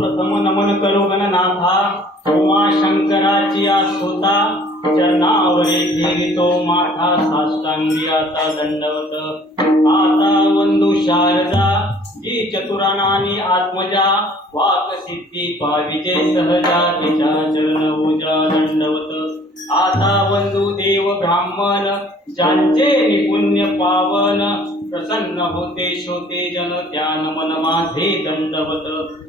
प्रथम नमन करो गणनाथा उमा शंकराची आसोता चरणावरी ठेवितो माथा साष्टांगी आता दंडवत आता वंदू शारदा जी चतुरानानी आत्मजा वाक सिद्धी पाविजे सहजा तिच्या चरण पूजा दंडवत आता वंदू देव ब्राह्मण ज्यांचे निपुण्य पावन प्रसन्न होते शोते जन ध्यान मन माझे दंडवत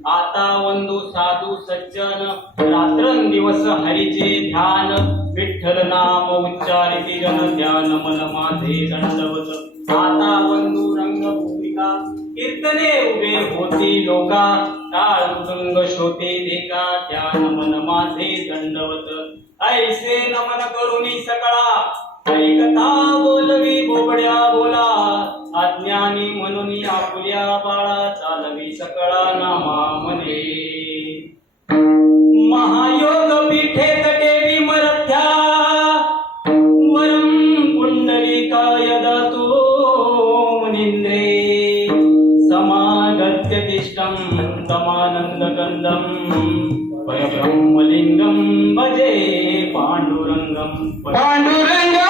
आता वंदू साधू सज्जन रात्रंदिवस हरीचे ध्यान विठ्ठल नाम उच्चारिते जन ध्यान मन माझे दंडवत आता वंदू रंग भूमिका कीर्तने उभे होती लोका टाळ मृदुंग शोते देखा त्या नमन माझे दंडवत ऐसे नमन करुणी सकळा ऐकता बोलवी बोबड्या बोला अज्ञानी म्हणून आपुल्या बाळा चालवी सकळा नामा म्हणे महायोग पीठे तटे विमरथ्या वरं पुंडलिकाय दातो मुनिंद्रे समागत्य तिष्ठं तमानन्दकन्दं परब्रह्मलिङ्गं भजे पाण्डुरङ्गं पांडुरंगा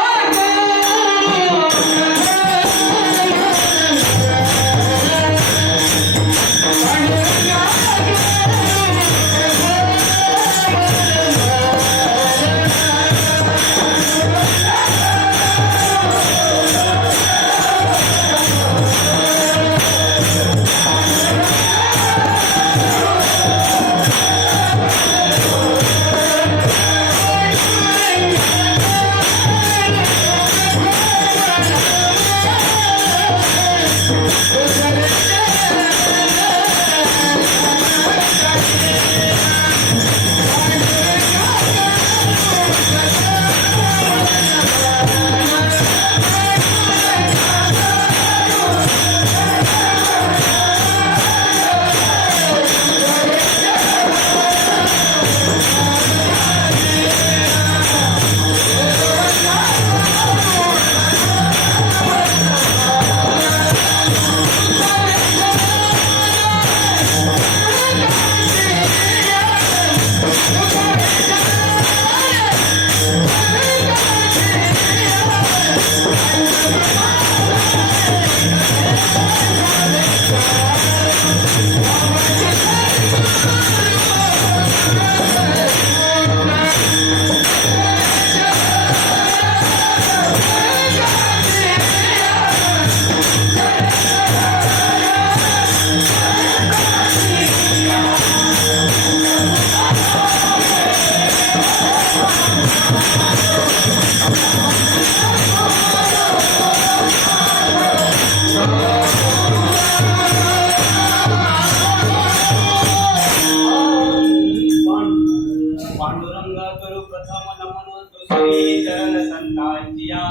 करू प्रथम नमन तुझे चरण संतांचिया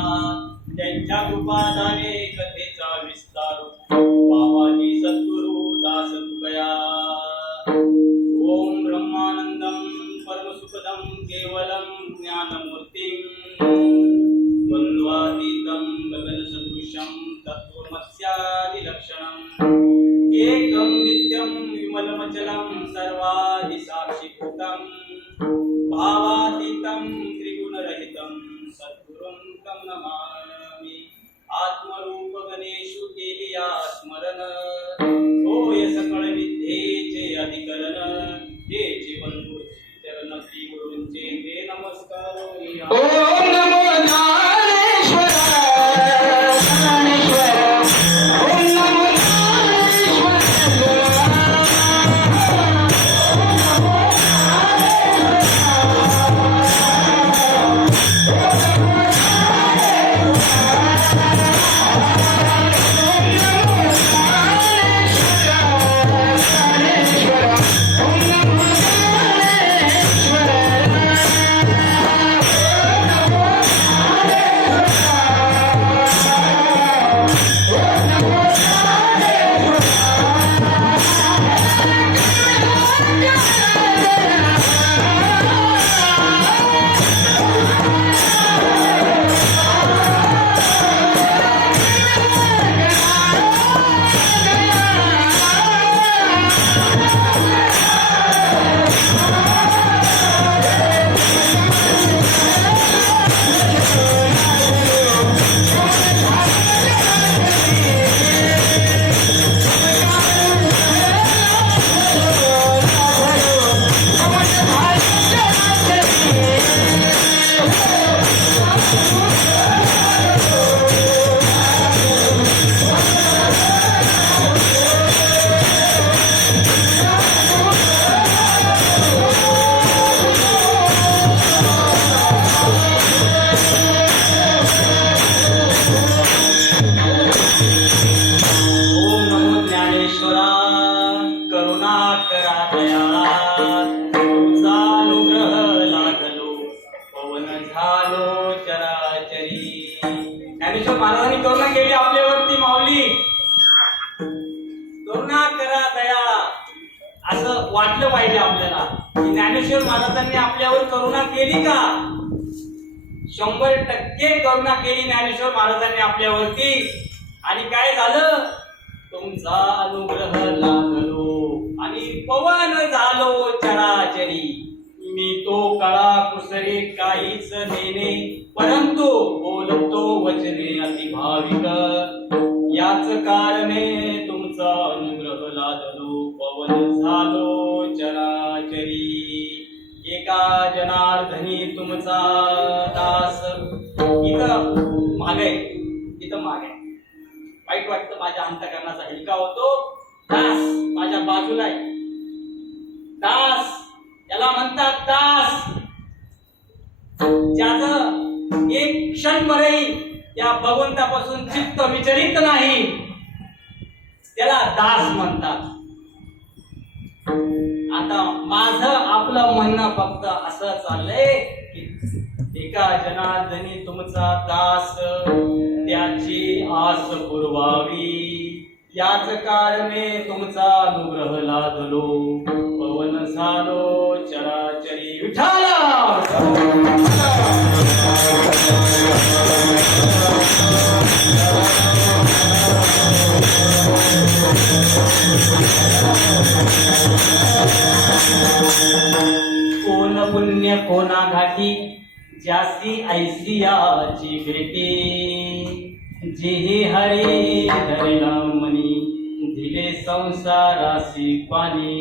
त्यांच्या कृपादाने कथेचा विस्तार बाबाजी सद्गुरु दास तुकया ओम ब्रह्मानंदम परमसुखदम केवलम ज्ञानमूर्तिं द्वंद्वातीतं गगनसदृशं तत्त्वमस्यादिलक्षणम् एकं नित्यं विमलमचलं सर्वादिसाक्षिभूतं भावातीतं त्रिगुणरहितं सद्गुरुं तं नमामि आत्मरूप गणेशु केलिया स्मरण होय सकळ विद्येचे अधिकरण जेचे बंधू चरण श्री गुरूंचे ते नमस्कार ओम नमो दयाळा तुमचा अनुग्रह लागलो पवन झालो चराचरी. ज्ञानेश्वर महाराजांनी करुणा केली आपल्यावरती. माऊली करुणा करा दयाळा असं वाटलं पाहिजे आपल्याला की ज्ञानेश्वर महाराजांनी आपल्यावर करुणा केली का? 100% करुणा केली ज्ञानेश्वर महाराजांनी आपल्यावरती. आणि काय झालं? तुमचा अनुग्रह लागलो आणि पवन झालो चराचरी. मी तो कळा कुसरे काहीच नेणे परंतु बोलतो वचने अति भाविक. याच कारणे तुमचा अनुग्रह लादलो पवन झालो चराचरी. एका जनार्दनी तुमचा दास. इथं मागे इथं मागे वाईट वाटतं. माझ्या अंतकरणाचा हिलका होतो. दास माझ्या बाजूला आहे. दास याला म्हणतात दास. ज्याचं एक क्षणभरही या भगवंतापासून चित्त विचलित नाही त्याला दास म्हणतात. आता माझं आपलं म्हणणं फक्त असं चाललंय की एका जनार्दनी तुमचा दास त्याची आस पुरवावी. याच कारणे तुमचा अनुग्रह लादलो पवन झालो चराचरी. विठ्ठल कोण पुण्य कोणा घाटी जास्ती ऐसियाची भेटी. जे हरी धरला मनी दिले संसारासी पाणी.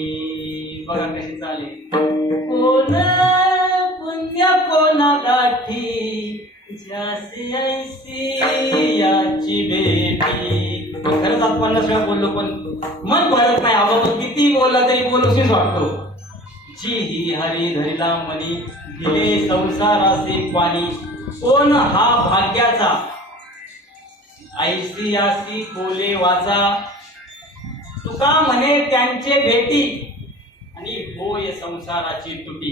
बघा कशी चाले. कोण पुण्य कोणा गाठी जास्ती ऐसियाची भेटी. खरंच आपण 50 वेळा बोललो पण मन भरत नाही. आपण किती बोलला तरी बोलूशीच वाटतो. जी ही हरी धरिला मनी दिले संसाराचे पाणी. कोण हा भाग्याचा ऐसी आसी बोले वाचा. तुका म्हणे त्यांचे भेटी आणि होय संसाराची तुटी.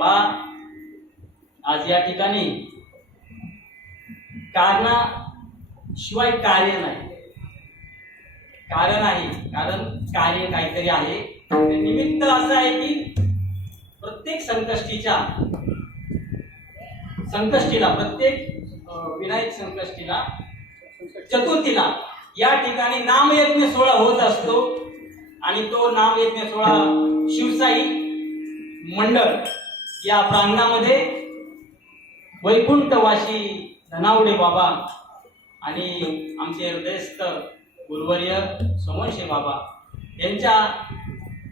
पा आज या ठिकाणी कारणाशिवाय कार्य नाही. कारण आहे कारण कार्य काहीतरी आहे. निमित्त असं आहे की प्रत्येक संकष्टीला प्रत्येक विनायक संकष्टीला चतुर्थीला या ठिकाणी नामयज्ञ सोहळा होत असतो. आणि तो नामयज्ञ सोहळा शिवसाई मंडळ या प्रांगणामध्ये वैकुंठवासी धनावडे बाबा आणि आमचे हृदयस्थ गुरुवर्य सोमवंशी बाबा यांच्या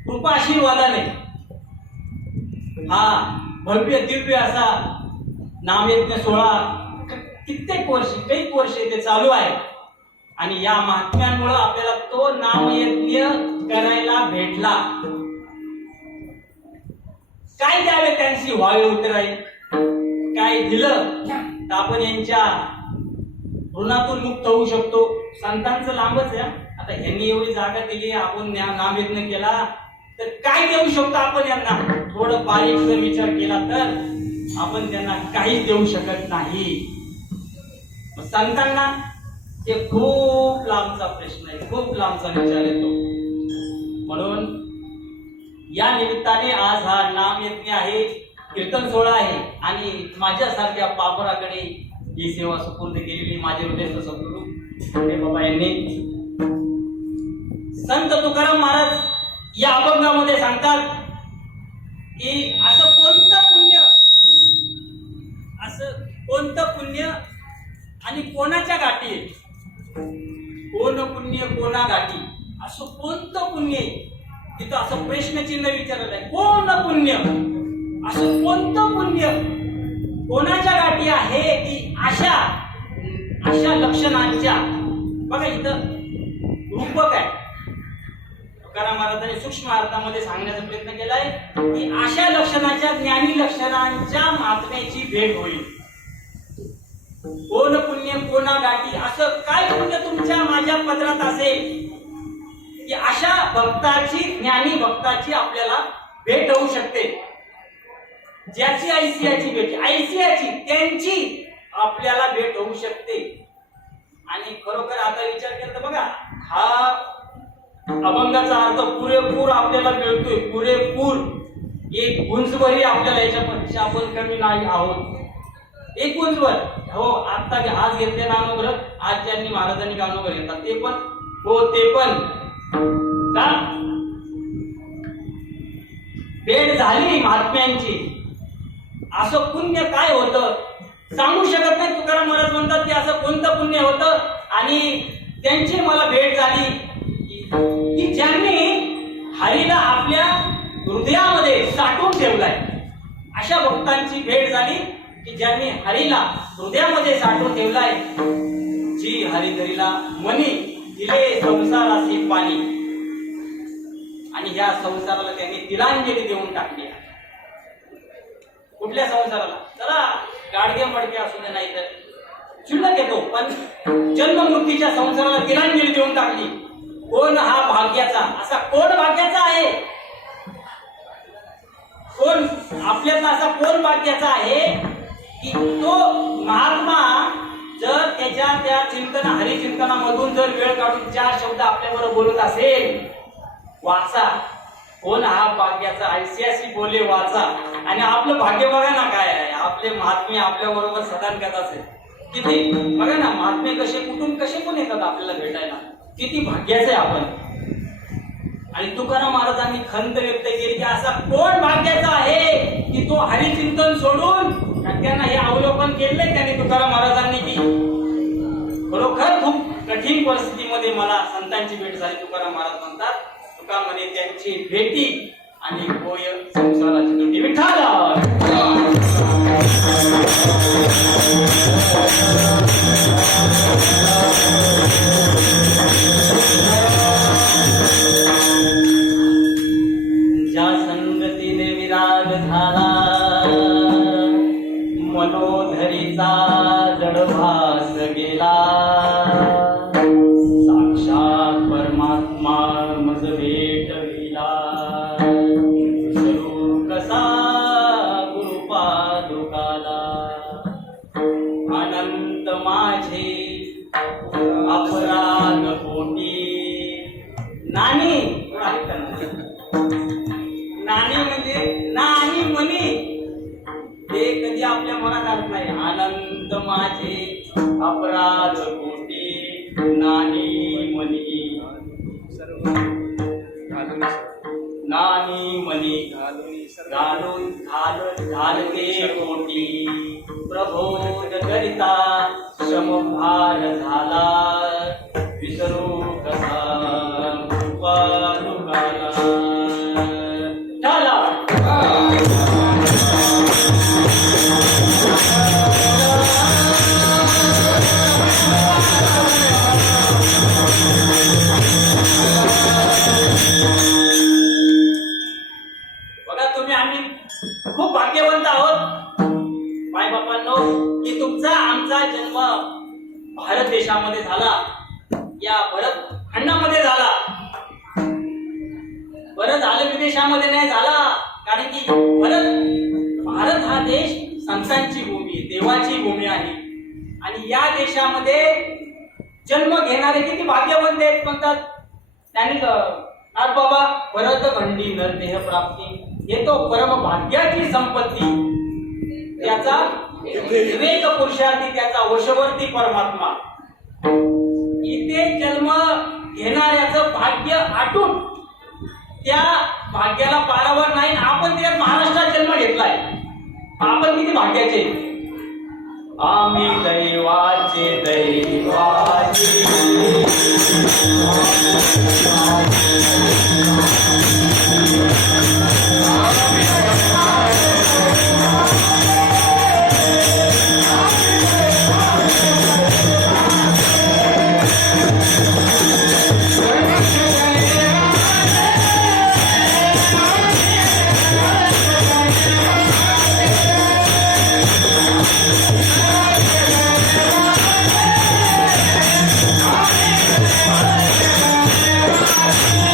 कृपा आशीर्वादाने हा भव्य दिव्य असा नामयज्ञ सोहळा कित्येक वर्ष कैक वर्ष इथे चालू आहे. आणि या महात्म्यांमुळे आपल्याला तो नामयज्ञ करायला भेटला. काय द्यावे त्यांची व्हावी उतराई. काय दिलं तर आपण यांच्या ऋणातून मुक्त होऊ शकतो. संतांचं लांबच आहे. आता ह्यांनी एवढी जागा दिली आपण नामयज्ञ केला तर काय देऊ शकतो आपण यांना. थोडं बारीक जर विचार केला तर आपण त्यांना काहीच देऊ शकत नाही. संतांना हे खूप लांबचा प्रश्न आहे. खूप लांबचा विचार येतो. म्हणून या निमित्ताने आज हा नामयज्ञ आहे. कीर्तन सोहळा आहे. आणि माझ्यासारख्या पापराकडे ही सेवा सुपूर्द केलेली माझे हृदयस्थ सद्गुरू खंडे बाबा यांनी. संत तुकाराम महाराज या अभंगामध्ये सांगतात की असं कोणतं पुण्य आणि कोणाच्या गाठी आहे. कोण पुण्य कोणा गाठी असं कोणतं पुण्य आहे. तिथं असं प्रश्नचिन्ह विचारलं आहे. कोण पुण्य असं कोणतं पुण्य कोणाच्या गाठी आहे की अशा लक्षणांच्या. बघा इथं रूपक आहे. तुकाराम महाराजांनी सूक्ष्म अर्थामध्ये सांगण्याचा प्रयत्न केलाय की अशा लक्षणाच्या ज्ञानी लक्षणांच्या महात्म्याची भेट होईल. कोण पुण्य कोणा गाठी असं काय पुण्य तुमच्या माझ्या पदरात असेल की अशा भक्ताची, ज्ञानी भक्ताची आपल्याला भेट होऊ शकते. ज्याची ऐसियाची भेट, ऐसियाची त्यांची आपल्याला भेट होऊ शकते. आणि खरोखर आता विचार केला तर बघा, हा अभंगाचा अर्थ पुरेपूर आपल्याला मिळतोय, पुरेपूर. एक गुंजभरही आपल्याला याच्यापेक्षा आपण कमी नाही आहोत. एक गुंजभर हो, आता आज घेतले ना अनुभव, आज ज्यांनी महाराजांनी अनुभव घेतला ते पण हो, ते पण का भेट झाली महात्म्यांची. असं पुण्य काय होतं सांगू शकत नाही. तुकाराम महाराज म्हणतात की असं कोणतं पुण्य होतं आणि त्यांची मला भेट झाली की ज्यांनी हरीला आपल्या हृदयामध्ये साठवून ठेवलाय. अशा भक्तांची भेट झाली की ज्यांनी हरीला हृदयामध्ये साठवून ठेवलाय. जी हरिहरीला मनी दिले संसाराचे पाणी, आणि ह्या संसाराला त्यांनी तिलांजली देऊन टाकली. कुठल्या संसाराला? चला गाडगे मडके असू दे, नाही तर शुल्लक येतो, पण जन्ममृत्यूच्या संसाराला तिलांजली देऊन टाकली. कोण हा भाग्याचा? असा कोण भाग्याचा आहे? कोण आपल्याचा असा कोण भाग्याचा आहे की तो महात्मा जर त्याच्या त्या चिंतन हरिचिंतनामधून जर वेळ काढून 4 शब्द आपल्याबरोबर बोलत असेल, वाचा. कोण हा भाग्याचा? ऐसियाशी बोले वाचा. आणि आपलं भाग्य बघा ना काय आहे. आपले महात्मे आपल्या बरोबर सदान करत असेल किती. बघा ना महात्मे कसे कुठून कसे पण येतात आपल्याला भेटायला. किती भाग्याचं आहे आपण. आणि तुकाराम महाराजांनी खंत व्यक्त केली की असा कोण भाग्याचा आहे की तो हरिचिंतन सोडून, त्यांना हे अवलोकन केलंय त्याने तुकाराम महाराजांनी की खरोखर खूप कठीण परिस्थितीमध्ये मला संतांची भेट झाली. तुकाराम महाराज म्हणतात, तुका म्हणे त्यांची भेटी आणि होय संसाराची तुटी. विठ्ठल ज्या संगतीने विराग झाला, मनोधरीचा जडभास गेला. साक्षात परमात्मा मज भेटविला. विसरू कसा गुरुपादुकाला. अनंत माझे अपराध पोटी. नानी नानी म्हणजे नाही म्हणी, ते कधी आपल्या मनात आलं नाही. अनंत माझे अपराध कोटी नानी म्हणी. नानी म्हणी घालून घालते कोटी. प्रबोध करिता श्रमभार झाला. विसरू कसा कृपानुगाला. बघा तुम्ही आम्ही खूप भाग्यवंत आहोत माय बापांनो की तुमचा आमचा जन्म भारत देशामध्ये झाला, या भरत खंडामध्ये झाला. बरं झालं विदेशामध्ये नाही झाला, कारण की भारत हा देश संतांची भूमी, देवाची भूमी आहे. आणि या देशामध्ये जन्म घेणारे किती भाग्यवंत आहेत म्हणतात त्यांनी. आज बाबा भरत खंडी नरदेह प्राप्ती, हे तो परम भाग्याची संपत्ती. त्याचा विवेक पुरुषार्थी, त्याचा वशवर्ती परमात्मा. इथे जन्म घेणाऱ्याचं भाग्य आटून त्या भाग्याला पारावर नाही. आपण त्यात महाराष्ट्रात जन्म घेतलाय, आपण किती भाग्याचे. आम्ही दैवाचे दैवाचे. Thank you.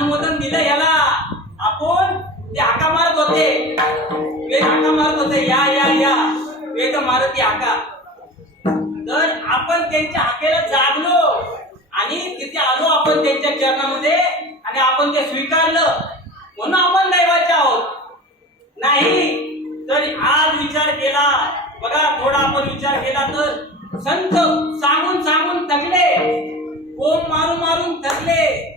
अनुमोदन दिलं याला. आपण ते हाका मारत होते, वेद हाका मारत होते, या या या वेद मारती हाका. तर आपण त्यांच्या हाकेला जागलो आणि तिथे आलो आपण त्यांच्या चरणामध्ये आणि आपण ते स्वीकारलं म्हणून आपण दैवाचे आहोत. नाही तर आज विचार केला बघा, थोडा आपण विचार केला तर संत सांगून सांगून थकले, ओम मारून मारून थकले.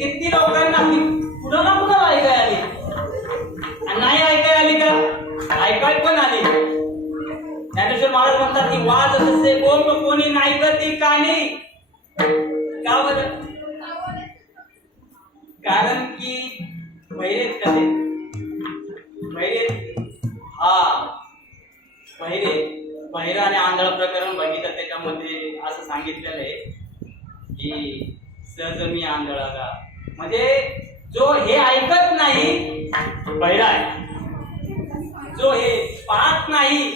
किती लोकांना कुणाला कुणाला ऐकाय आली आणि नाही ऐकाय आली का? ऐकाय पण आली. ज्ञानेश्वर महाराज म्हणतात की वाद तसे कोण कोणी नाही करते कानी. का बरं? कारण की पहिरेत कसे पहिरा आणि आंधळ प्रकरण बघितलं, त्याच्यामध्ये असं सांगितलेलं आहे की सहज मी आंधळा, म्हणजे जो हे ऐकत नाही पहिला आहे, जो हे पाहत नाही,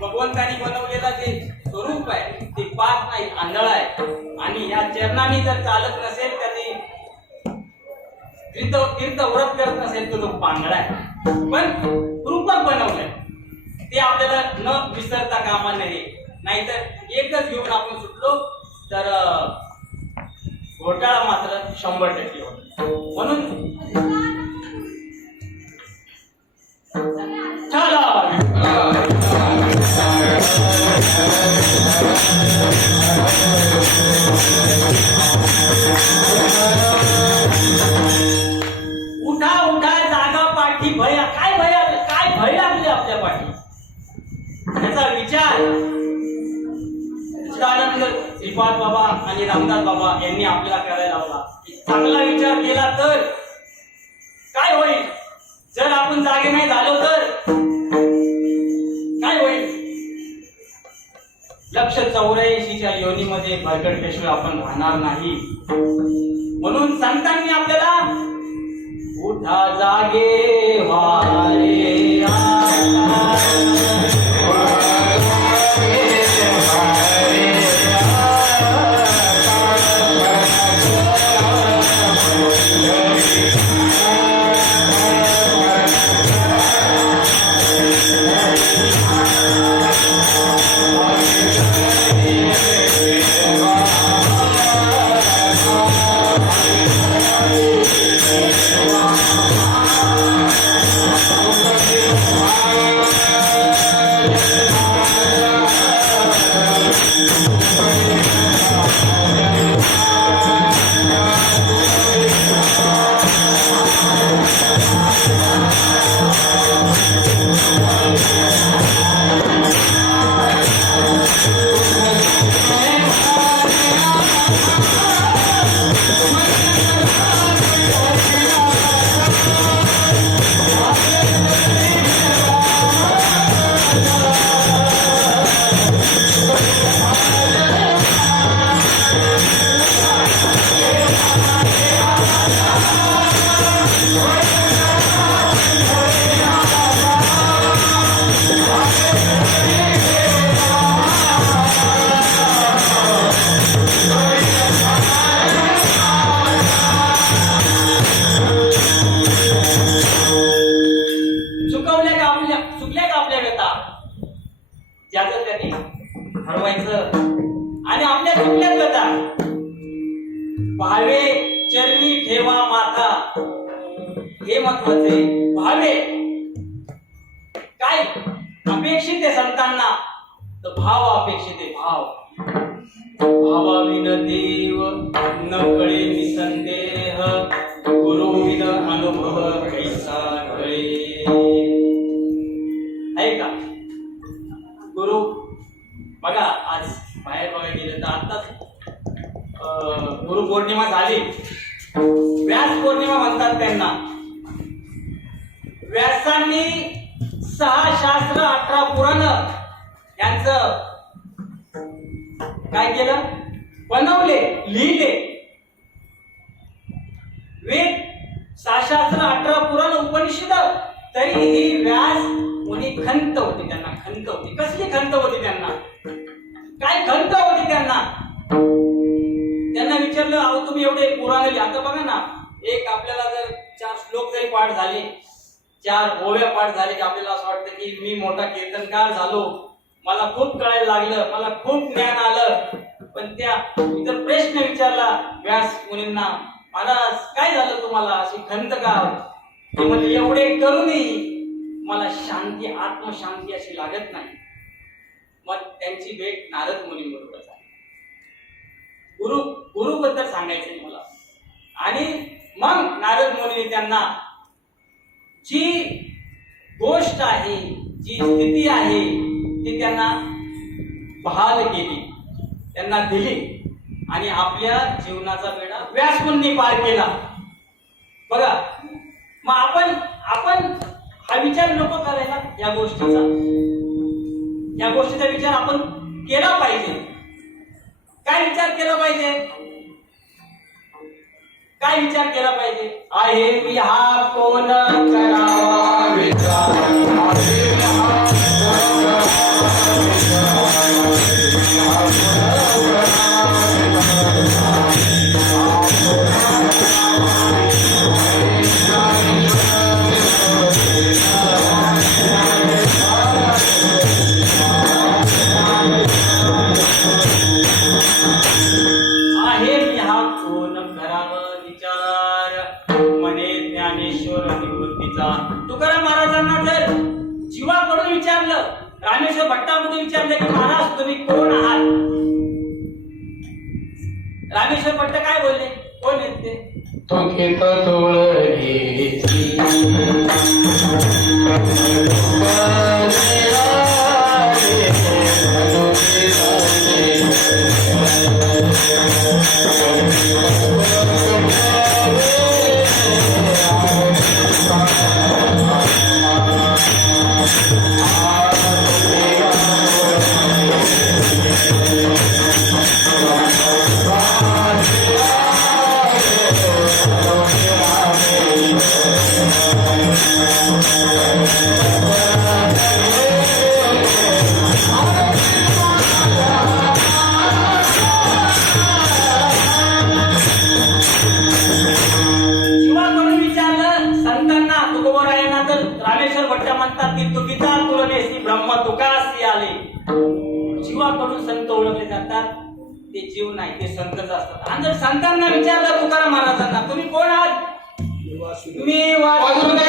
भगवंतानी बनवलेला जे स्वरूप आहे ते पाहत नाही, आंधळा आहे. आणि या चरणाने जर चालत नसेल, त्याने तीर्थ व्रत करत नसेल, तो लोक पांगळा आहे. पण रूपक बनवलंय ते आपल्याला न विसरता कामा नये. नाहीतर एकच घेऊन आपण सुटलो तर घोटाळा मात्र 100% होतो. म्हणून उठा उठा जागा पाठी भया. काय भय लागले आपल्या पाठी याचा विचार सच्चिदानंद श्रीपाद बाबा आणि रामदास बाबा यांनी आपल्याला करायला लावला. चांगला विचार केला तर काय होईल? जर आपण जागे नाही झालो तर काय होईल? 184च्या योनीमध्ये भरकटल्याशिवाय आपण राहणार नाही. म्हणून संतांनी आपल्याला उठा जागे व्हारे चरणी ठेवा माथा, हे महत्वाचे. भावे काय अपेक्षित आहे संतांना, तर भाव अपेक्षित आहे. भाव भावाविन देव न कळे निसंदेह, गुरुविन अनुभव कैसा कळे. आहे का गुरु? बघा आज बाहेर बघायला गेलं तर आताच गुरु पौर्णिमा झाली. व्यास पौर्णिमा म्हणतात त्यांना. व्यासांनी 6 शास्त्र 18 पुराण यांचं काय केलं? बनवले, लिहिले. वेद 6 शास्त्र 18 पुराण उपनिषद. तरीही व्यास मुनी खंत होते. त्यांना खंत होती. कसली खंत होती त्यांना? काय खंत होती त्यांना? त्यांना विचारलं, अहो तुम्ही एवढे पुराण लिहिले, आता बघा ना, एक आपल्याला जर 4 श्लोक जरी पाठ झाले, 4 ओव्या पाठ झाले की आपल्याला असं वाटतं की मी मोठा कीर्तनकार झालो, मला खूप कळायला लागलं, मला खूप ज्ञान आलं. पण त्या जर प्रश्न विचारला व्यास मुनींना, महाराज काय झालं तुम्हाला, अशी खंत का? ते म्हणजे एवढे करूनही मला शांती, आत्मशांती अशी लागत नाही. मग त्यांची भेट नारद मुनींबरोबर झाली. गुरु बद्दल सांगायचंय मला. आणि मग नारद मुनी त्यांना जी गोष्ट आहे, जी स्थिती आहे, ती त्यांना बहाल केली, त्यांना दिली आणि आपल्या जीवनाचा वेढा व्यास मुनी पार केला. बघा, मग आपण हा विचार नको करायला. या गोष्टीचा विचार आपण केला पाहिजे. काय विचार केला पाहिजे? काय विचार केला पाहिजे? आहे मी हा कोण करावा विचार, आहे मी हा तुकाराम महाराजांना जर जीवाकडून विचारलं, रामेश्वर भट्टामधून विचारलं की महाराज तुम्ही कोण आहात, रामेश्वर भट्ट काय बोलले? कोण आहेत ते? तो खेत जीवाकडून संत ओळखले जातात. ते जीव नाही, ते संतच असतात. आणि जर संतांना विचारलं तुकाराम महाराजांना, तुम्ही कोण आहात? मी वासुदेव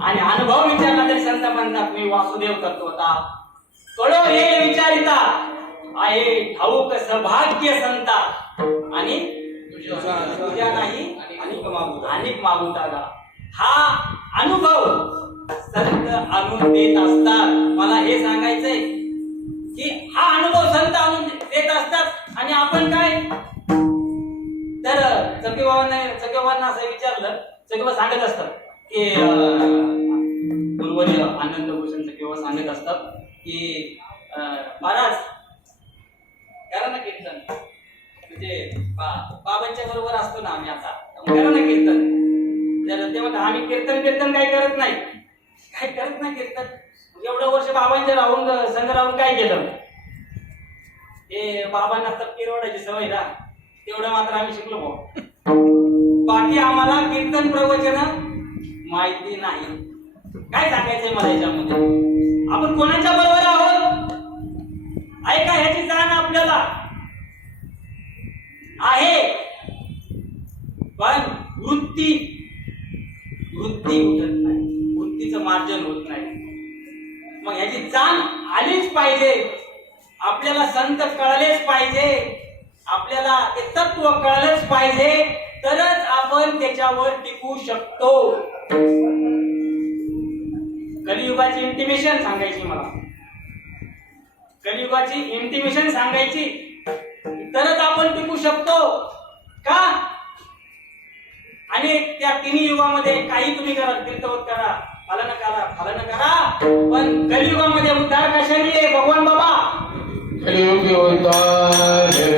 आणि अनुभव विचारला तरी संत म्हणतात मी वासुदेव करतो होता. कळो येईल विचारिता आहे ठाऊक सौभाग्य संता आणि तुझ्या नाही अनेक मागूता गा. हा अनुभव संत आणून देत असतात. मला हे सांगायचंय की हा अनुभव संत आणून देत असतात आणि आपण काय तर चकेबाबांना असं विचारलं. चकेबा सांगत असतात की गुरुवर्य आनंद भूषण चकेबा सांगत असतात की महाराज करा ना कीर्तन, म्हणजे बाबांच्या बरोबर असतो ना आम्ही आता, करा ना कीर्तन. तर ते म्हणतात आम्ही कीर्तन काही करत नाही कीर्तन. एवढं वर्ष बाबांच्या राहून संघ राहून काय केलं. ते बाबांना तपकीर ओढायची सवय ना, तेवढं मात्र आम्ही शिकलो भाऊ. बाकी आम्हाला कीर्तन प्रवचन माहिती नाही. काय सांगायचंय मला याच्यामध्ये, आपण कोणाच्या बरोबर आहोत ऐका, ह्याची जाण आपल्याला आहे. पण वृत्ती उठत नाही, वृत्तीचं मार्जन होत नाही. मग ह्याची जाण आलीच पाहिजे. आपल्याला संत कळलेच पाहिजे, आपल्याला ते तत्व कळलंच पाहिजे, तरच आपण त्याच्यावर टिकू शकतो. कलियुगाची इंटिमेशन सांगायची मला, कलियुगाची इंटिमेशन सांगायची, तरच आपण टिकू शकतो. का? आणि त्या तिन्ही युगामध्ये काही तुम्ही करा, तीर्थवत करा, फलन करा, पण कलियुगामध्ये उद्धार कशाने आहे भगवान बाबा? कलियुगी उद्धार हरे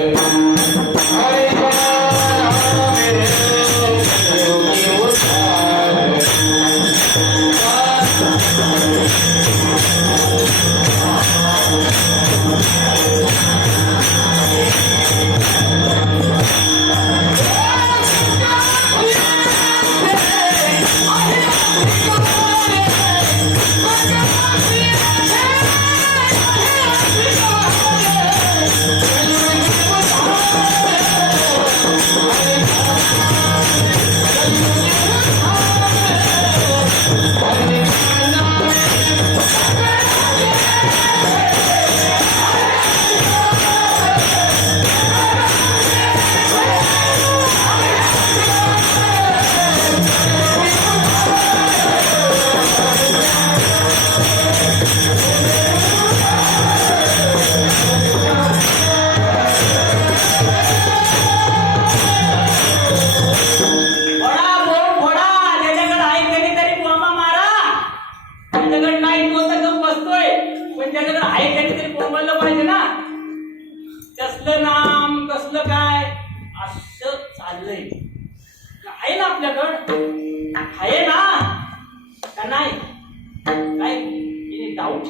आहे ना का नाही? काय डाऊट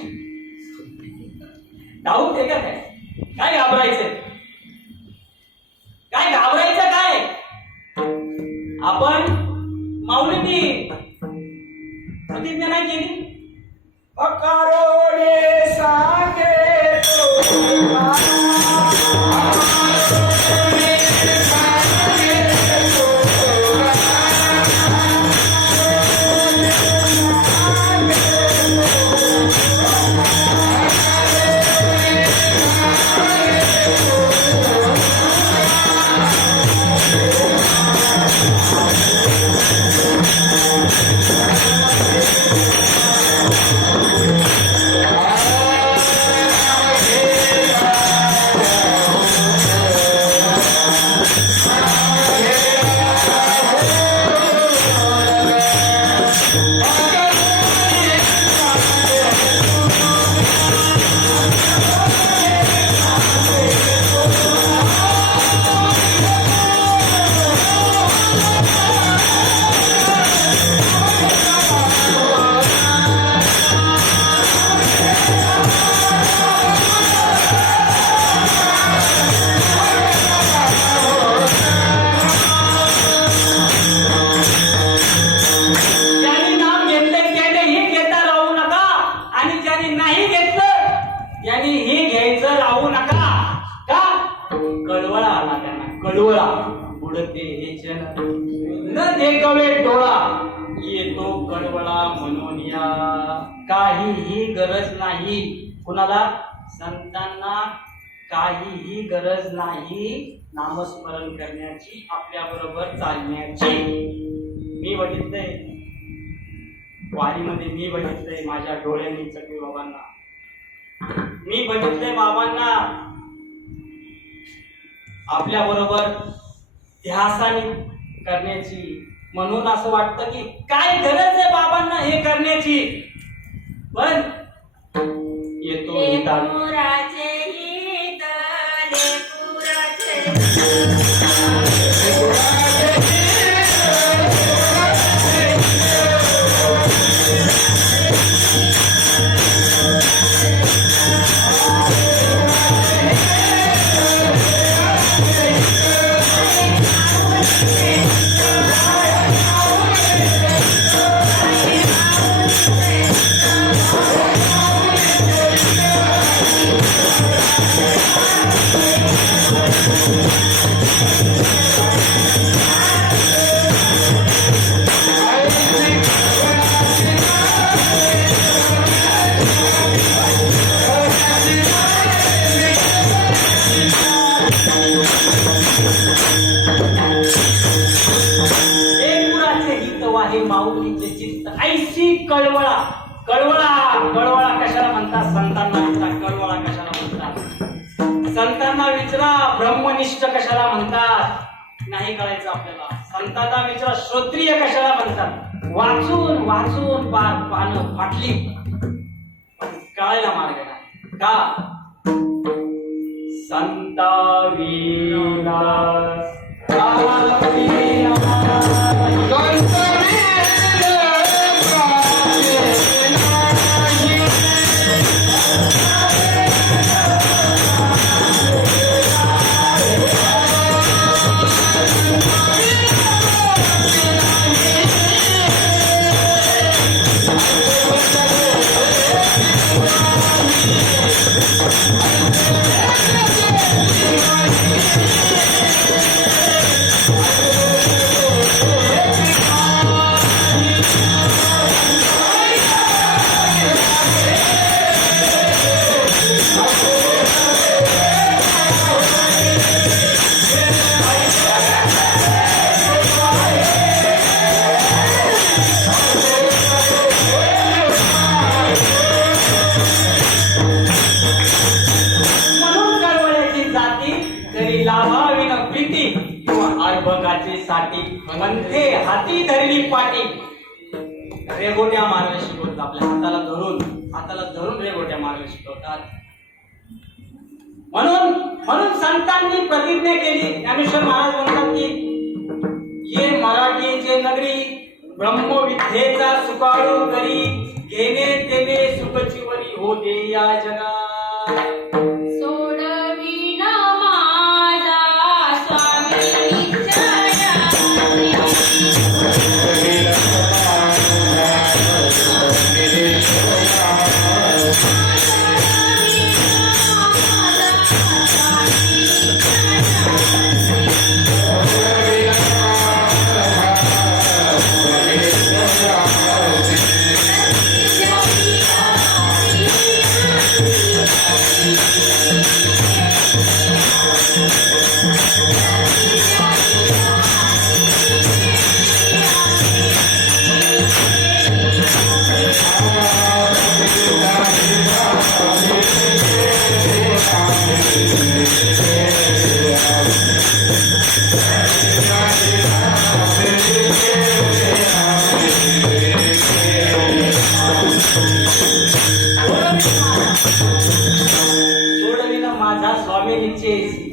आहे का? काय घाबरायचं? काय आपण माऊलींनी प्रतिज्ञा नाही केली? अकारोडे सांगे डोळा उडते हे जन न देखवे डोळा येतो कडवळा म्हणून या. काहीही गरज नाही कुणाला, संतांना काहीही गरज नाही नामस्मरण करण्याची, आपल्या बरोबर चालण्याची. मी बघितलंय वारीमध्ये, मी बघितलंय माझ्या डोळ्यांनी चकवी बाबांना, मी बघितलंय बाबांना आपल्या बरोबर ध्यासाने करण्याची. म्हणून असं वाटतं की काय गरज आहे बाबांना हे करण्याची, पण येतो लेकराचे हित, लेकराचे माऊलीचे चित्त ऐशी कळवळा. कळवळा कळवळा कशाला म्हणतात? संतांना म्हणतात. कळवळा कशाला म्हणतात? संतांना विचारा ब्रह्मनिष्ठ कशाला म्हणतात? नाही कळायचं आपल्याला. संतांना विचारा श्रोत्रिय कशाला म्हणतात? वाचून वाचून पानं फाटली, कळायला मार्ग नाही का? संता विना म्हणते हाती धरली पाटी. रेगोट्या मारायला शिकवतात. आपल्या हाताला धरून रेगोट्या मारायला शिकवतात. म्हणून संतांनी प्रतिज्ञा केली. ज्ञानेश्वर महाराज म्हणतात की ये मराठीचे नगरी ब्रह्मविद्येचा सुकाळू करी, घेणे तेने सुखचिवरी हो दे या जगा. सोडविना माझा स्वामी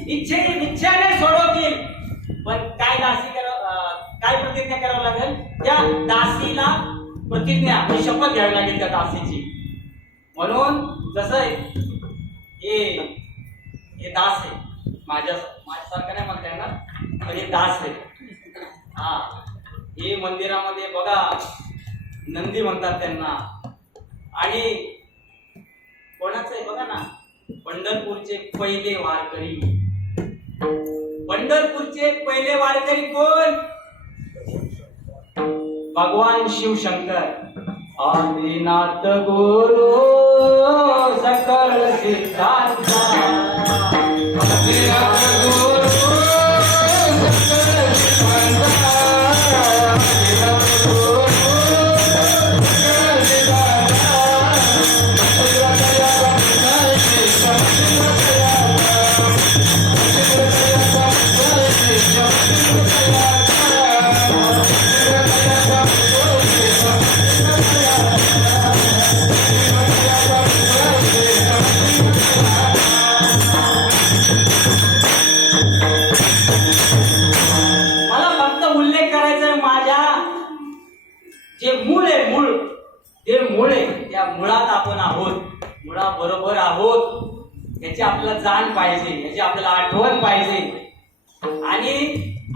इच्छेने सोडवतील. पण काय काय प्रतिज्ञा करावं लागेल? त्या दासीला प्रतिज्ञा शपथ घ्यावी लागेल त्या दासीची. म्हणून जसं हे दास आहे, माझ्यासारखं नाही म्हणता येणार, पण हे दास आहे. हा, हे मंदिरामध्ये बघा नंदी म्हणतात त्यांना. आणि कोणाचं आहे बघा ना, पंढरपूरचे पहिले वारकरी. पंढरपूरचे पहिले वारकरी कोण? भगवान शिवशंकर. आदिनाथ गुरु सकळ सिद्धांचा जाण पाहिजे, याची आपल्याला आठवण पाहिजे. आणि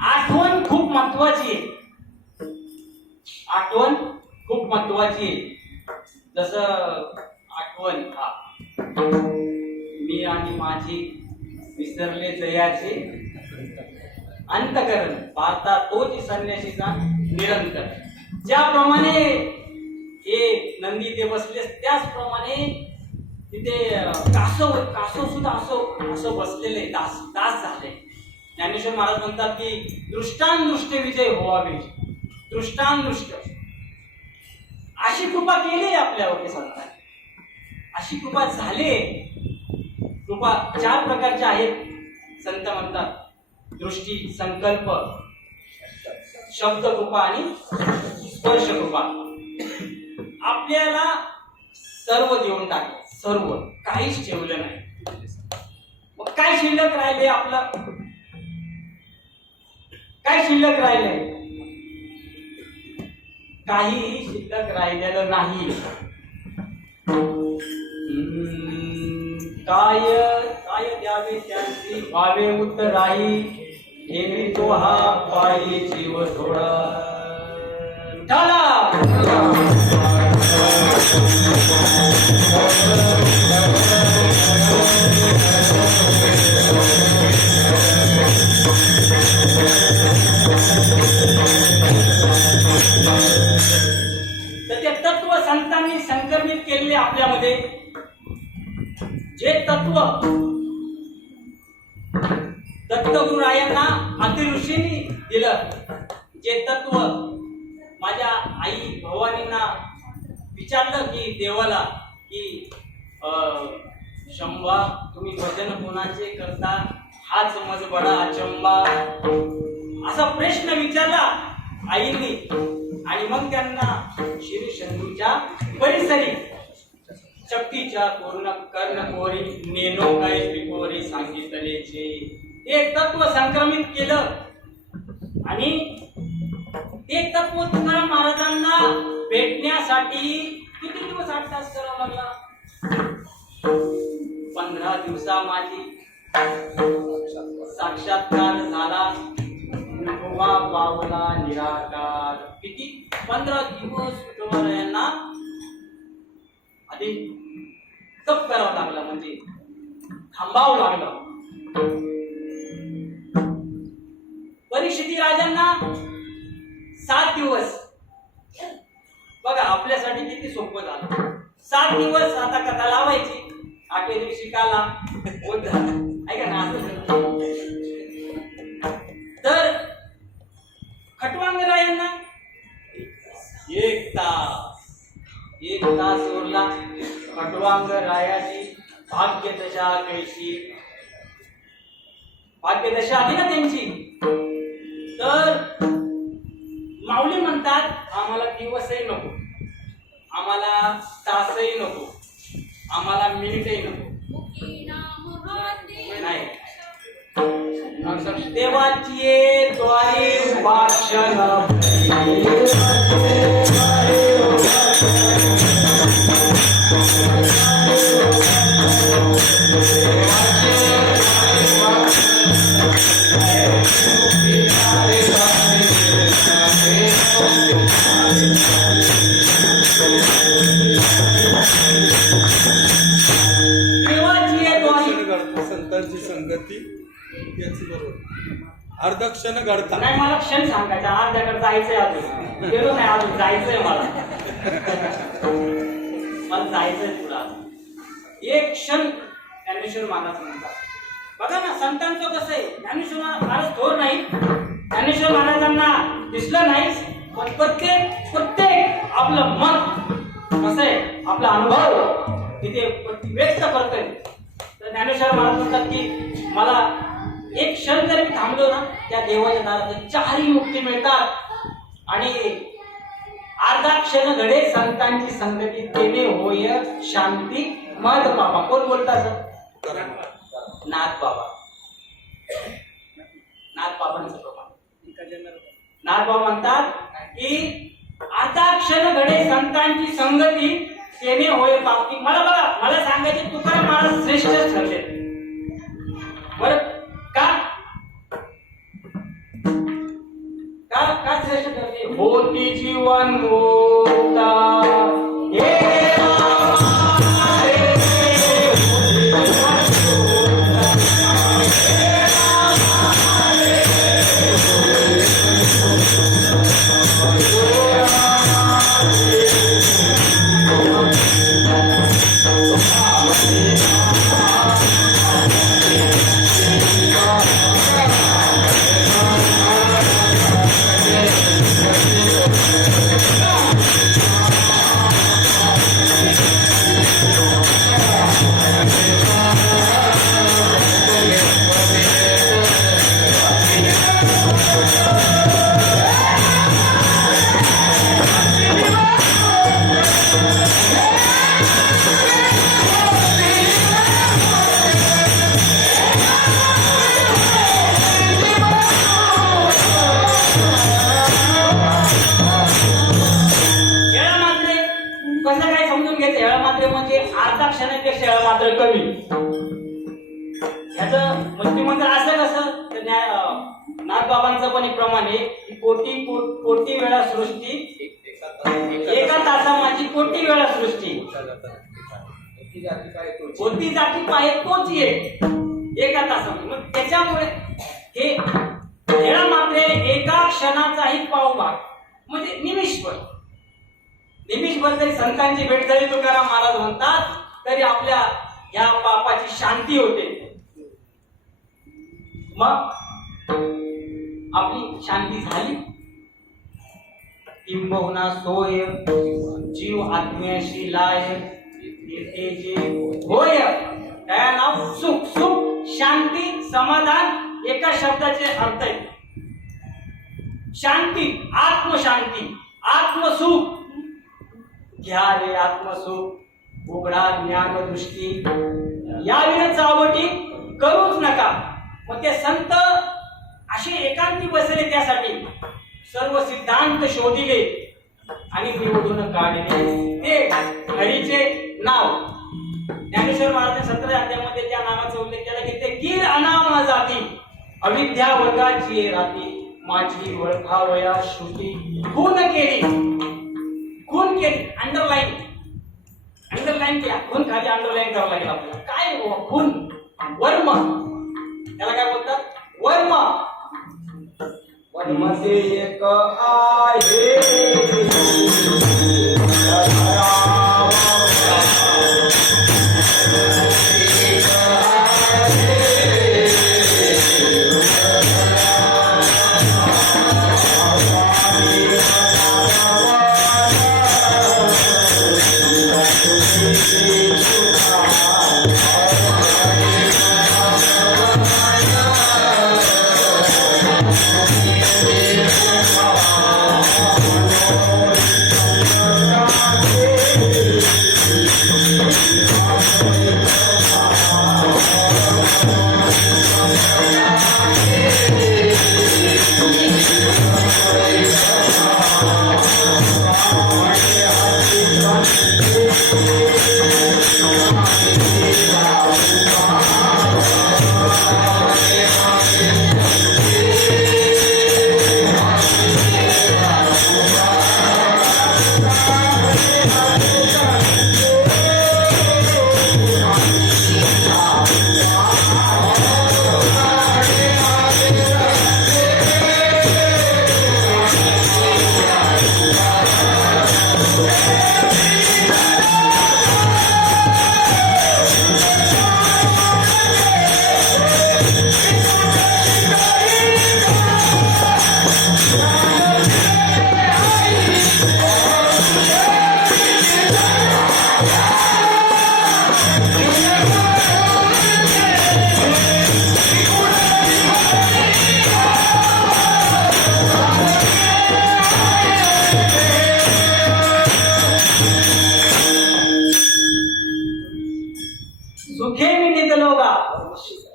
आठवण खूप महत्वाची आहे. आठवण खूप महत्वाची आहे. जसं आठवण मी आणि माझी विसरले जयाचे अंतकरण पाहता तोच संन्यासीचा निरंतर. ज्याप्रमाणे हे नंदी ते बसले त्याचप्रमाणे तिथे कासव सुद्धा असं बसलेले दास झाले. ज्ञानेश्वर महाराज म्हणतात की दृष्टांदृष्ट विजय व्हावे. दृष्टांदृष्ट अशी कृपा केली आपल्यावर संतांनी, अशी कृपा झाली. कृपा 4 प्रकारच्या आहेत. संत म्हणतात दृष्टी, संकल्प, शब्द कृपा आणि स्पर्श कृपा. आपल्याला सर्व देऊन टाकलं, सर्व, काहीच ठेवलं नाही. मग काय शिल्लक राहिले? आपलं काय शिल्लक राहिले? काही शिल्लक राहिलेलं नाही. काय द्यावे त्यांची व्हावे उत्तराई, ठेवी तो हा पायी जीव थोडा. तर ते तत्व संतांनी संक्रमित केलेले आपल्यामध्ये. जे तत्व दत्तगुरुरायांना अतिऋषींनी दिलं, जे तत्व माझ्या आई भवानींना विचारलं की देवाला की शंभा तुम्ही भजन कोणाचे करता, हाच मज बडा अचंबा, असा प्रश्न विचारला आईंनी. आणि मग त्यांना श्री शंभूच्या परिसरी शक्तीच्या पूर्ण कर्ण कोरी नेनो काय त्रिकोरी सांगितलेचे ते तत्व संक्रमित केलं. आणि ते तत्व तुकाराम महाराजांना भेटण्यासाठी किती दिवस 8 तास करावा लागला? 15 दिवसा माझी साक्षात्कार झाला, विठोबा पावला निराकार. किती 15 दिवस विठोबारायांना आधी तप करावं लागलं, म्हणजे थांबावं लागलं. परीक्षिती राजांना 7 दिवस, बघा आपल्यासाठी किती सोपं झालं. 7 दिवस आता कथा लावायची, 8व्या दिवशी काला बोध झाला. ऐका ना, तर खटवांगरायांना 1 तास उरला. खटवांगरायाची भाग्यदशा कैसी, भाग्यदशा आली ना त्यांची. तर माऊली म्हणतात आम्हाला दिवसही नको, आम्हाला तासही नको, आम्हाला मिनिटही नको. नाही, देवाची द्वारे भाषण संतांची संगती याची बरोबर अर्धा क्षण घडता. नाही, मला क्षण सांगायचा, अर्ध्याकडे जायचंय, अजून गेलो नाही, अजून जायचंय मला जायचंय पुढा. 1 क्षण ज्ञानेश्वर महाराज म्हणतात. बघा ना संतांचं कसं आहे, ज्ञानेश्वर महाराज थोर नाही, ज्ञानेश्वर महाराजांना दिसलं नाही, पण प्रत्येक आपलं मत कसं आहे, आपला अनुभव तिथे व्यक्त करतोय. तर ज्ञानेश्वर महाराज म्हणतात की मला 1 क्षण जरी थांबलो ना, त्या देवाच्या दारात 4 मुक्ती मिळतात. आणि अर्धा क्षण घडे संतांची संगती, तेने होय शांती मद बाबा. कोण बोलतात? नाथ बाबा. नाथ बाबांचं प्रमाण. नाथ बाबा म्हणतात की अर्धा क्षण घडे संतांची संगती, तेने होय बाकी. मला बघा, मला सांगायचे तुकाराम महाराज श्रेष्ठ ठरले. होती जीवन मुक्ता हे रामा रे, येळा मात्रे कसं काय समजून घ्यायचं? येळा मात्रे म्हणजे अर्धा क्षणापेक्षा येळा मात्र कमी. ह्याचं मुक्तिमंत्र असं कसं तर नाथबाबांचं पण एक प्रमाण आहे की कोटी वेळा सृष्टी एका तासा माझी कोटी वेळा सृष्टी कोणती जाती पाहे तोच एक एका तासामध्ये. मग त्याच्यामुळे हे येळा मात्रे एका क्षणाचाही पावभाग म्हणजे निमिषभर जरी संतांची भेट झाली तुकाराम महाराज म्हणतात तरी आपल्या या पापाची शांती होते. मग आपली शांती झाली किंबहुना सोय जीव आत्म्याशी लाय येथे जे होय त्या नाव सुख. सुख शांती समाधान एका शब्दाचे अर्थ आहे. शांती आत्मशांती आत्मसुख घ्या रे आत्मसुख उघडा ज्ञान दृष्टी याविना चावटी करूच नका. मग ते संत असे एकांती बसले त्यासाठी सर्व सिद्धांत शोधिले आणि निवडून काढले ते हरीचे नाव. ज्ञानेश्वर महाराज 17 अध्यायामध्ये त्या नावाचा उल्लेख केला की ते कीर अनाम जाती अविद्या वर्गाची राती माझी वळखावया श्रुती खून केली अंडरलाईन केला खून खाली अंडरलाईन करावं लागेल आपल्याला. काय खून वर्म त्याला काय बोलतात वर्म. वर्म से एक आहे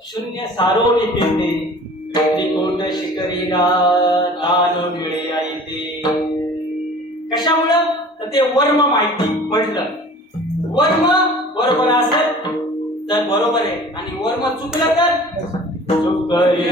शून्य सारोनी तेथे त्रिकोट शिखरीला दान मिळे येते. कशामुळं तर ते वर्म माहिती म्हटलं. वर्म बरोबर असेल तर बरोबर आहे आणि वर्म चुकलं तर चुकली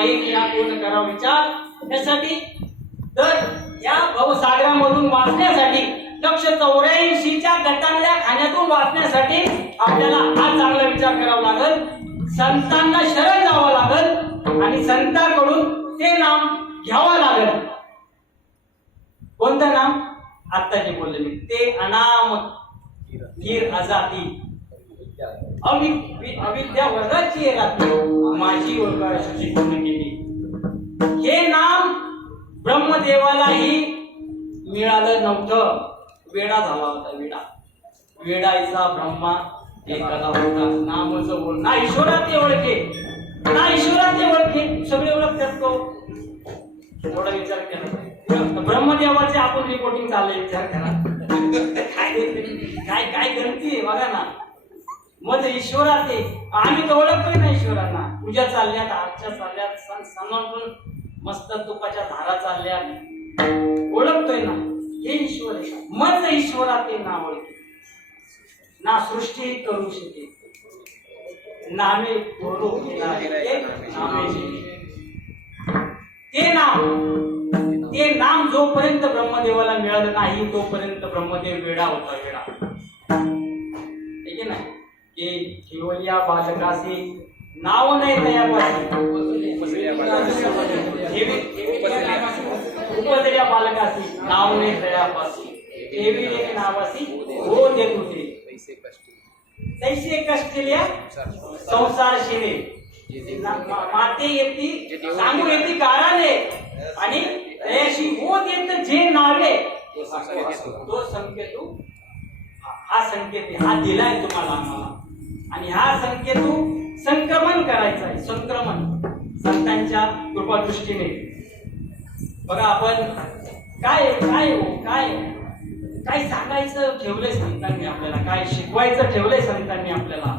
आहे की हा पूर्ण करावा विचार. त्यासाठी तर या भवसागरामधून वाचण्यासाठी 184च्या गटांच्या खाण्यातून वाचण्यासाठी आपल्याला हा चांगला विचार करावा लागेल. संतांना शरण जावं लागेल आणि संतांकडून ते नाम घ्यावं लागेल. कोणतं नाम? आता जे बोलले मी ते अनाम हीर अजाती अविद्या वर्गाची रात्री माझी ओळख पूर्ण केली. हे नाम ब्रह्मदेवालाही मिळालं नव्हतं. वेडा झाला होता. वेडायचा ब्रह्मा एकाला होता. नामचं ओळख ना ईश्वरात ओळखे ना ईश्वरात ओळखे सगळे ओळखतात तो. थोडा विचार केला ब्रह्मदेवाचे आपण रिपोर्टिंग चाललंय. विचार करा काय काय करते बघा ना. मग ईश्वरात आम्ही तर ओळखतोय ना ईश्वरांना. पूजा चालल्यात आजच्या चालल्यात सणातून मस्त तुपाच्या धारा चालल्यात ओळखतोय ना. हे ईश्वर आहे. मग ईश्वरात ते ना ओळखे ना सृष्टी करू शके नामे ते नाम जोपर्यंत ब्रह्मदेवाला मिळालं नाही तोपर्यंत ब्रह्मदेव वेडा होता. वेडा ठीक आहे ना. की केवलिया बालकासी नाव नाही तयापासी उपदर्या बालकासी नाव नाही तयापासी देवी एक नावासी हो देत होते तैसे कष्टल्या संसार शिरे माते येती सांगू येती काळाने आणि तयाशी हो देत जे नावे तो संकेतू हा संकेत हा दिलाय तुम्हाला आम्हाला. आणि हा संकेतू संक्रमण करायचा आहे. संक्रमण संतांच्या कृपादृष्टीने. बघा आपण काय काय काय काय सांगायचं ठेवलंय संतांनी आपल्याला. काय शिकवायचं ठेवलंय संतांनी आपल्याला.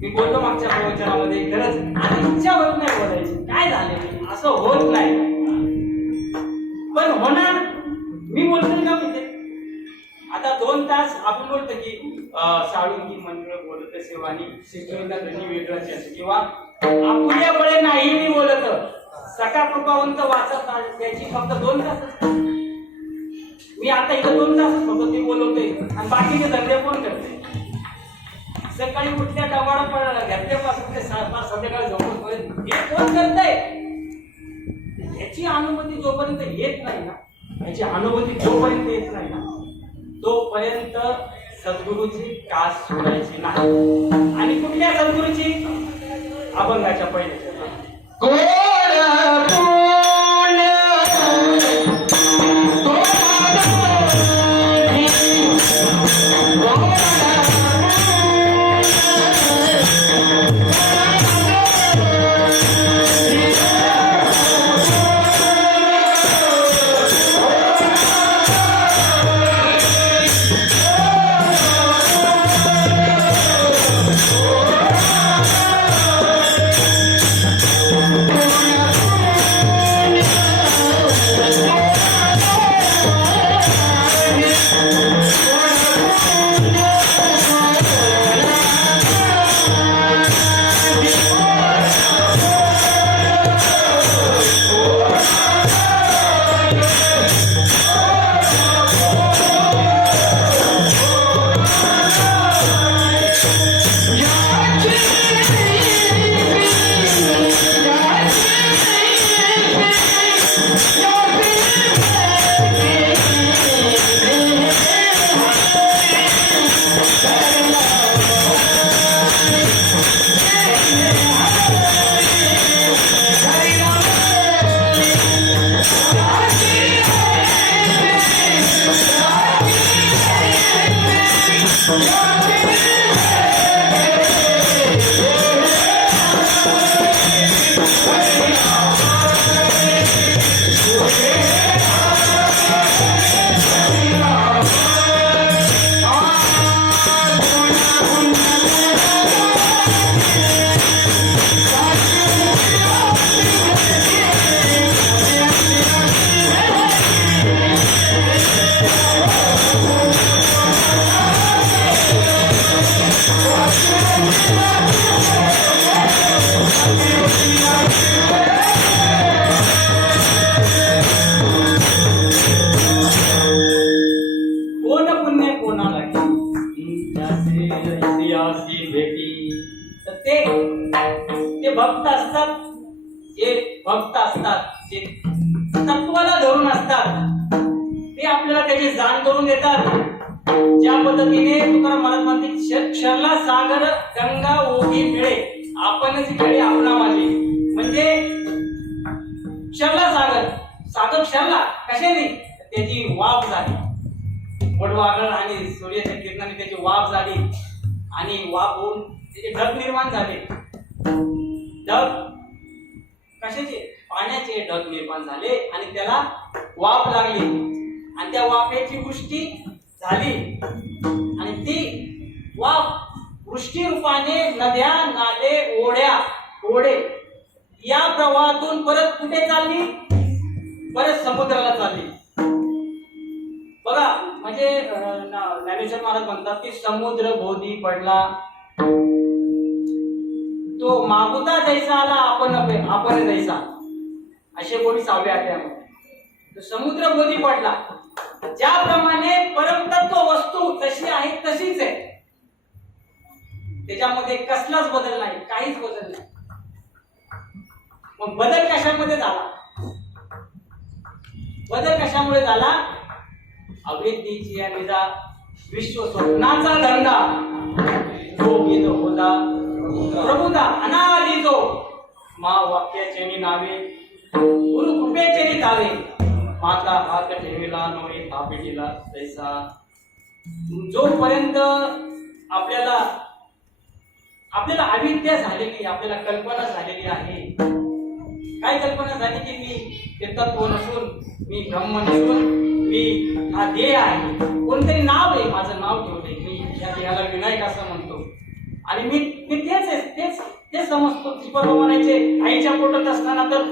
मी बोलतो मागच्या प्रवचनामध्ये खरंच इच्छा होत नाही बोलायची. काय झाले असं होत नाही पण होणार. मी बोलतो का म्हणजे आता 2 तास आपण बोलतो की साळुंकी मंडळ बोलत सेवानी शिकवता त्यांनी वेगळंच असं किंवा आपल्या बळे नाही मी बोलत सका कृपावंत वाचत त्याची फक्त 2 तास. मी आता इथं 2 तास फक्त ते बोलवते आणि बाकीचे धंदे कोण करते. सकाळी कुठल्या डबाडा घातल्यापासून ते संध्याकाळी झोपून हे कोण करतंय. याची अनुभूती जोपर्यंत येत नाही ना याची अनुभूती जोपर्यंत येत नाही ना तोपर्यंत सद्गुरूची कास सोडायची नाही. आणि कुठल्या सद्गुरूची? अभंगाच्या पहिल्या जे भक्त असतात, जे तत्वाला धरून असतात, ते आपल्याला त्याची जाण करून देतात. ज्या पद्धतीने तुकाराम महाराज म्हणते, क्षरला सागर गंगा ओघी मिळे, आपणच खेळे आपला माझे. म्हणजे क्षरला सागर, सागर क्षरला कशाने? त्याची वाफ झाली, वडवागळ आणि सूर्याच्या किरणाने त्याची वाफ झाली आणि वाफ होऊन त्याचे ढग निर्माण झाले. ढग कशाचे? पाण्याचे ढग निर्माण झाले आणि त्याला वाफ लागली आणि त्या वाफेची वृष्टी झाली आणि ती वाफ वृष्टी रूपाने नद्या, नाले, ओढे या प्रवाहातून परत कुठे चालली? परत समुद्राला चालली. बघा, म्हणजे ज्ञानेश्वर महाराज म्हणतात की समुद्र बोधी पडला तो मागुता जैसा आला, आपण जैसा, असे कोणी सावले आठ्यामध्ये. समुद्र बोधी पडला. ज्याप्रमाणे परमतत्व वस्तू तशी आहे तशीच आहे, त्याच्यामध्ये कसलाच बदल नाही, काहीच बदल नाही. मग बदल कशामध्ये झाला? बदल कशामुळे झाला? अवृत्तीची निजा विश्व स्वप्नाचा धंदा योगित होता प्रभुदा अनादि जो मा वाक्याचे नावे गुरु कृपेचे तावे माता हात ठेविला नवरी थापेटीला तैसा. जोपर्यंत आपल्याला अविद्या झालेली, आपल्याला कल्पना झालेली आहे. काय कल्पना झाली? की मी ते तत्व नसून, मी ब्रह्म नसून, मी हा देह आहे. कोणतरी नाव आहे, माझं नाव ठेवले, मी या देहाला विनायक असं म्हणतो आणि मी तेच समजतो. श्रीपाद म्हणायचे, आईच्या पोटात असताना तर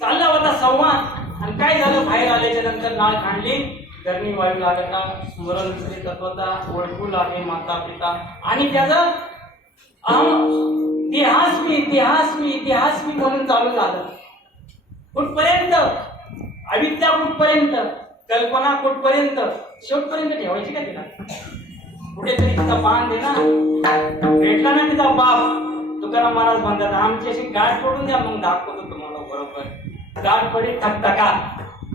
चालला होता संवाद आणि काय झालं? बाहेर आल्याच्या नंतर नाळ खांडली, गरमी वायू लागता, स्मरण श्री तत्वता ओळखू लागे माता पिता आणि त्याचं इतिहास मी म्हणून चालू झालं. कुठपर्यंत? अविद्या कुठपर्यंत, कल्पना कुठपर्यंत, शेवटपर्यंत ठेवायची का तिला? कुठेतरी तिचा बांध आहे ना, भेटला ना तिचा बाप. तुकाराम महाराज म्हणतात, आमची अशी गाठ पडून द्या, मग दाखवतो तुम्हाला बरोबर. गाठ पडली ठकठका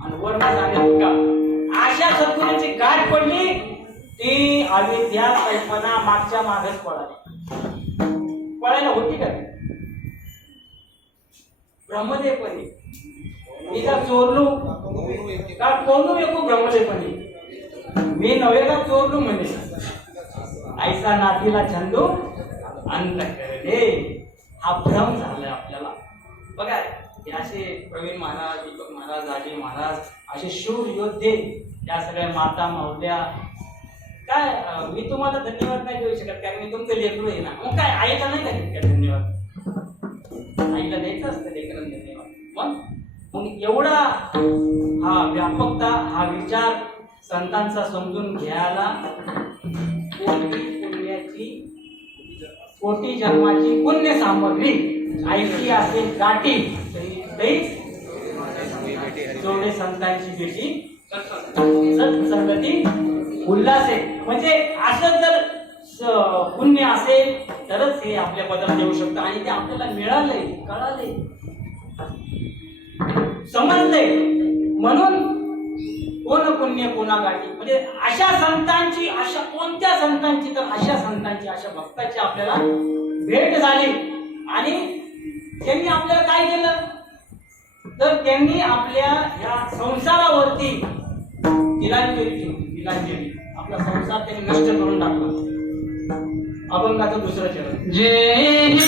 आणि वर झाले तुका. अशा सद्गुरूची गाठ पडली, ती अविद्या कल्पना मागच्या मागच पळायला होती का? ब्रह्मदेवपणी मी का चोरलू का कोणू येऊ? ब्रह्मदेवपणी मी नव्हे का चोरलू म्हणे. ऐसा नातीला छंदू अंत करले. हा भ्रम झालाय आपल्याला. बघा, हे असे प्रवीण महाराज, दीपक महाराज, आजी महाराज, असे शूर योद्धे, त्या सगळ्या माता माऊल्या, काय मी तुम्हाला धन्यवाद नाही देऊ शकत कारण मी तुमचं लेकरू आहे ना. मग काय आईला नाही का धन्यवाद? आईला द्यायचं असतं लेकरांना धन्यवाद. मग एवढा हा व्यापकता, हा विचार संतांचा समजून घ्यायला पुण्याची कोटी जन्माची पुण्य सामग्री ऐकली असेल गाठी तरी जोडे संतांची भेटी सत्संगती उल्हास आहे. म्हणजे असं जर पुण्य असेल तरच हे आपल्याबद्दल देऊ शकतं आणि ते आपल्याला मिळालंय, कळालंय, समजलंय. म्हणून कोण पुण्य कोणा गाठी. म्हणजे अशा संतांची, अशा कोणत्या संतांची? तर अशा संतांची, अशा भक्ताची आपल्याला भेट झाली आणि त्यांनी आपल्याला काय केलं? तर त्यांनी आपल्या या संसारावरती तिलांजली ठेवली. तिलांजली, आपला संसार त्यांनी नष्ट करून टाकला. अभंगाचं दुसरं चरण. जय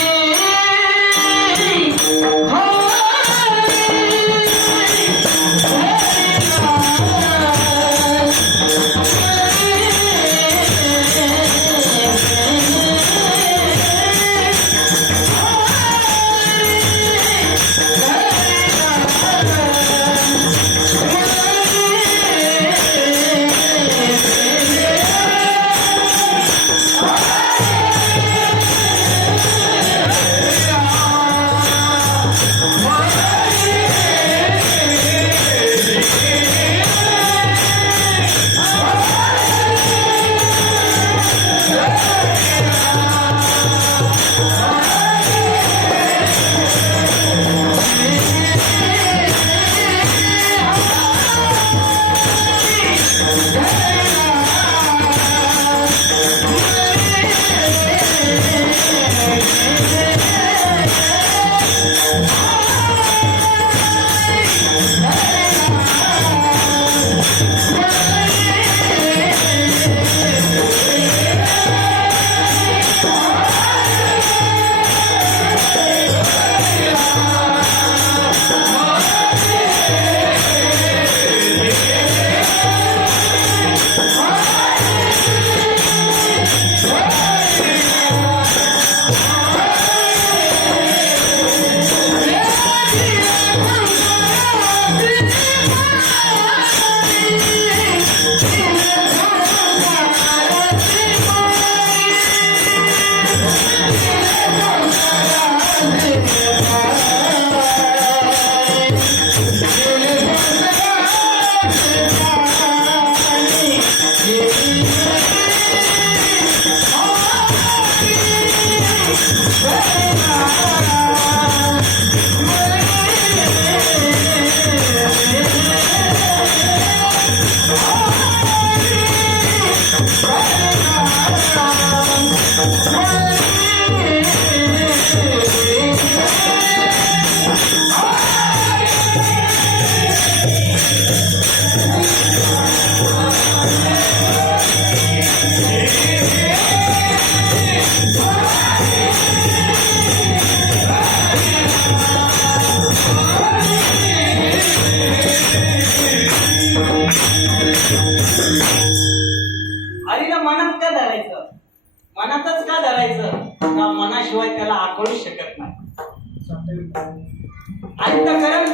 अंतःकरण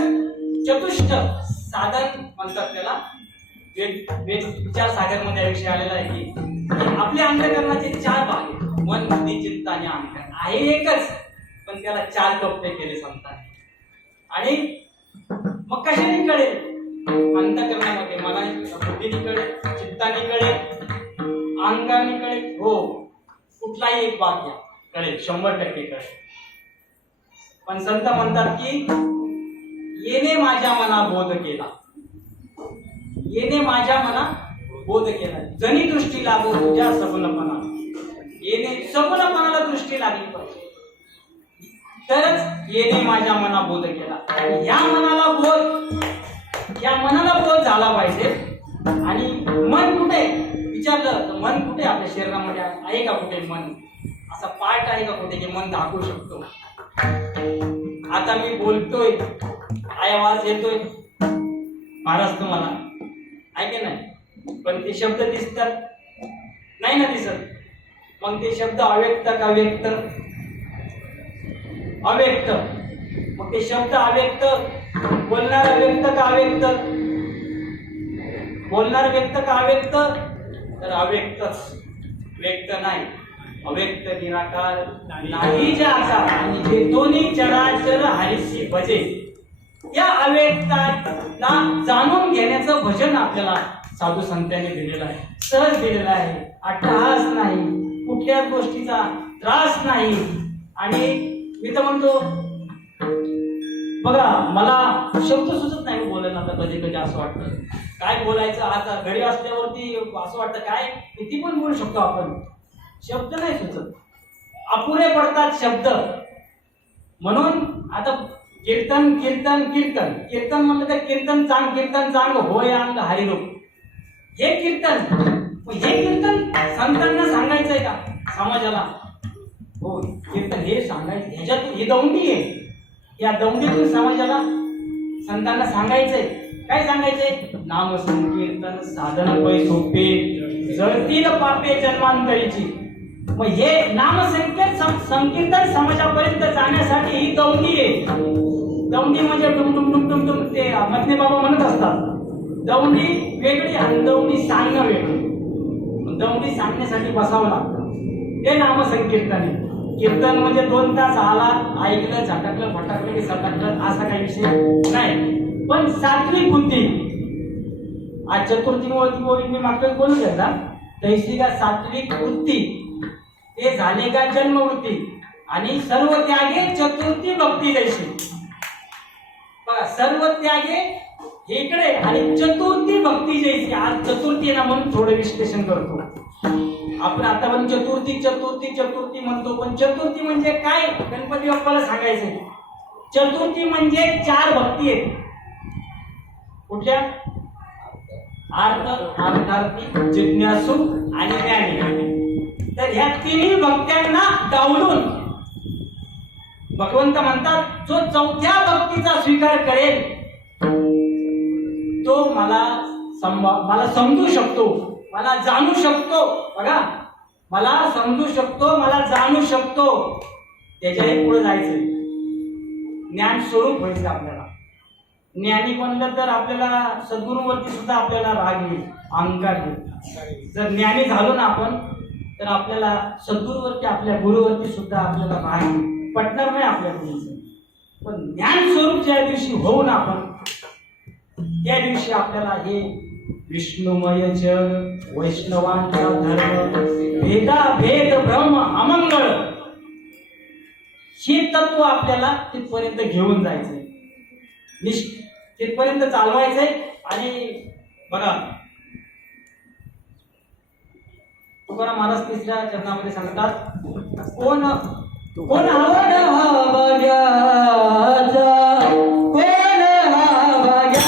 चतुष्ट साधन म्हणतात त्याला. विचार सागर मध्ये विषय आलेला आहे की आपल्या अंतःकरणाचे 4 भाग आहेत. मन, बुद्धी, चित्त आणि अहंकार. आहे एकच, पण त्याला 4 कप्पे केले संतांनी. आणि मग कशाने कळेल? अंतःकरणामध्ये मनाने, बुद्धीने कळेल, चित्ताने कळेल, अहंकाराने कळेल. हो, कुठलाही एक भाग घ्या, कळेल, 100% कळेल. पण संत म्हणतात की येणे माझ्या मना बोध केला, येणे माझ्या मना बोध केला, जनी दृष्टी लागो तुझ्या सबलपणा. येणे सबलपणाला दृष्टी लागली पाहिजे, तरच येणे माझ्या मना बोध केला. या मनाला बोध झाला पाहिजे. आणि मन कुठे विचारलं तर मन कुठे आपल्या शरीरामध्ये आहे का? कुठे मन असा पार्ट आहे का कुठे की मन दाखवू शकतो? आता मी बोलतोय, आवाज येतोय, महाराज तुम्हाला आहे की नाही? पण ते शब्द दिसतात नाही ना दिसत. मग ते शब्द अव्यक्त का व्यक्त? अव्यक्त. मग ते शब्द अव्यक्त, बोलणारा व्यक्त का अव्यक्त? बोलणारा व्यक्त का अव्यक्त? तर अव्यक्तच, व्यक्त नाही. अव्यक्त निराकार नाही जे आकार आणि जे दोन्ही चराचर हरीशी भजे. या अव्यक्ताला जाणून घेण्याचं भजन आपल्याला साधू संतांनी दिलेलं आहे, सहज दिलेलं आहे. अट्टहास नाही, कुठल्याच गोष्टीचा त्रास नाही. आणि मी तर म्हणतो बघा, मला शब्द सुचत नाही बोलायला. आता कधी कधी असं वाटतं काय बोलायचं. आता घरी असल्यावरती असं वाटतं काय किती पण बोलू शकतो आपण, शब्द नाही सुचत, अपुरे पडतात शब्द. म्हणून आता कीर्तन कीर्तन कीर्तन कीर्तन म्हणलं तर कीर्तन चांग होय अंग हरिरूप, हे कीर्तन. हे कीर्तन संतांना सांगायचंय का समाजाला? हो, कीर्तन हे सांगायचं. ह्याच्यात ही दौंडी आहे, या दौंडीतून समाजाला संतांना सांगायचंय. काय सांगायचंय? नाम संकीर्तन साधन पै सोपे, जळतील पापे जन्मांतरीची. मग हे नाम संकीर्तन समाजापर्यंत जाण्यासाठी ही दौंडी आहे. दौंडी म्हणजे डुम डुम डुम डुम डुम ते मधने बाबा म्हणत असतात. दौंडी वेगळी आणि दौंडी सांगणं वेगळं. दौंडी सांगण्यासाठी बसावं लागतं, ते नाम संकीर्तन आहे. कीर्तन म्हणजे 2 तास आला, ऐकलं, झटकलं, फटकलं की सटकलं, असा काही विषय नाही. पण सात्विक बुद्धी, आज चतुर्थी मी मागचं बोलू शकता, तैसी का सात्विक वृत्ती ते झाले का जन्मवृत्ती. आणि सर्व त्यागे चतुर्थी भक्ती जैशी. बघा, सर्व त्यागे इकडे आणि चतुर्थी भक्ती जैसी. आज चतुर्थी ना म्हणून थोडं विश्लेषण करतो आपण. आता पण चतुर्थी चतुर्थी चतुर्थी म्हणतो, पण चतुर्थी म्हणजे काय? गणपती बाप्पाला सांगायचंय. चतुर्थी म्हणजे 4 भक्ती आहेत. कुठल्या? अर्थ, अर्थार्थी, जिज्ञासू आणि ज्ञानी. तर ह्या 3ही भक्त्यांना डावलून भगवंत म्हणतात, जो 4थ्या भक्तीचा स्वीकार करेल तो मला समजू शकतो, मला जाणू शकतो. बघा, मला समजू शकतो, मला जाणू शकतो. त्याच्याही पुढे जायचंय, ज्ञान स्वरूप व्हायचं आपल्याला. ज्ञानी बनलं तर आपल्याला सद्गुरूवरती सुद्धा आपल्याला राग येईल, अहंकार येईल. जर ज्ञानी झालो ना आपण, तर आपल्याला सद्गुरूवरती, आपल्या गुरुवरती सुद्धा आपल्याला राग येईल, पटणार नाही आपल्या गुरुचं. पण ज्ञान स्वरूप ज्या दिवशी होऊ ना आपण, त्या दिवशी आपल्याला हे विष्णुमय जग, वैष्णवांचा धर्म, भेद ब्रह्म अमंगळ, हे तत्व आपल्याला तिथपर्यंत घेऊन जायचंय, तिथपर्यंत चालवायचंय. आणि बघा, तुकाराम महाराज 3ऱ्या चरणामध्ये सांगतात, कोण आवड हा बघ्याचा, कोण हा बघ्याचा,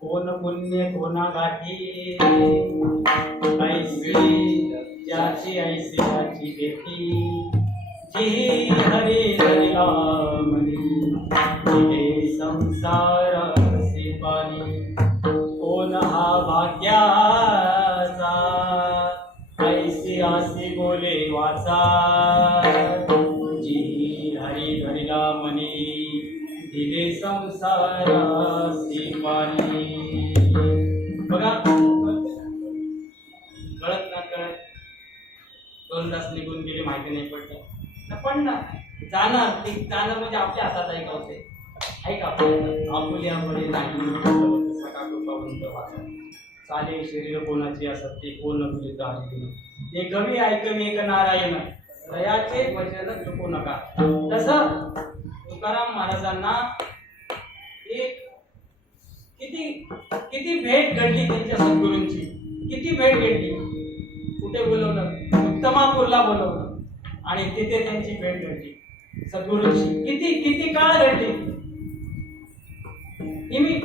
कोण पुण्य कोणा गाठी ऐसी ज्याची ऐसी त्याची देती जी हरी हरिला मनी हे संसार से पाणी कोण हा भाग्याचा ऐसी आसी बोले वाचा जी हरी हरिला मनी दिले संसारासी पाणी. बघा कळत ना कळत 2 तास निघून गेले माहिती नाही पडलं पण ना जाणार ते जाणं म्हणजे आपल्या हातात आहे का होते आहे का आपल्या आपुले नाही सकाळ कृपावंत वाचा चाले शरीर कोणाची असत ते कोण बोलित आहे ते कवी ऐकमी एक नारायण रयाचे वचन चुकू नका. तसं तुकाराम महाराजांना एक किती किती भेट घडली त्यांच्या सद्गुरूंची किती भेट घडली. कुठे बोलवलं उत्तमापूरला बोलवलं आणि तिथे त्यांची भेट घडली सद्गुरूंची. किती किती काळ घडली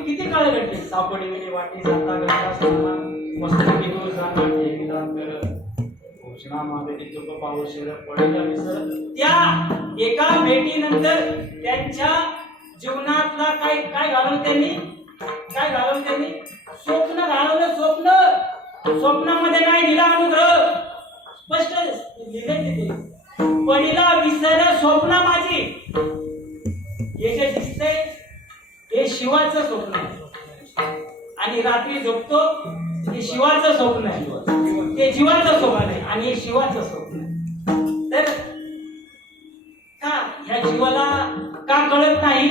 किती काळ घडली. सापडी गेली वाटी जाता घडता सोना मस्तकी दूर जाणार ठेकेदार घोषणा मागे चुक पाहू शरद पडेल विसर. त्या एका भेटीनंतर त्यांच्या जीवनातला काय काय घालवलं त्यांनी स्वप्न घालवलं. स्वप्नामध्ये काय दिला अनुग्रह स्पष्ट लिहिले तिथे पडिला विसर स्वप्न माझी. हे जे दिसतंय हे शिवाचं स्वप्न आहे आणि रात्री झोपतो हे शिवाचं स्वप्न आहे. ते जीवाचं स्वप्न आहे आणि हे शिवाचं स्वप्न आहे. तर का ह्या जीवाला का कळत नाही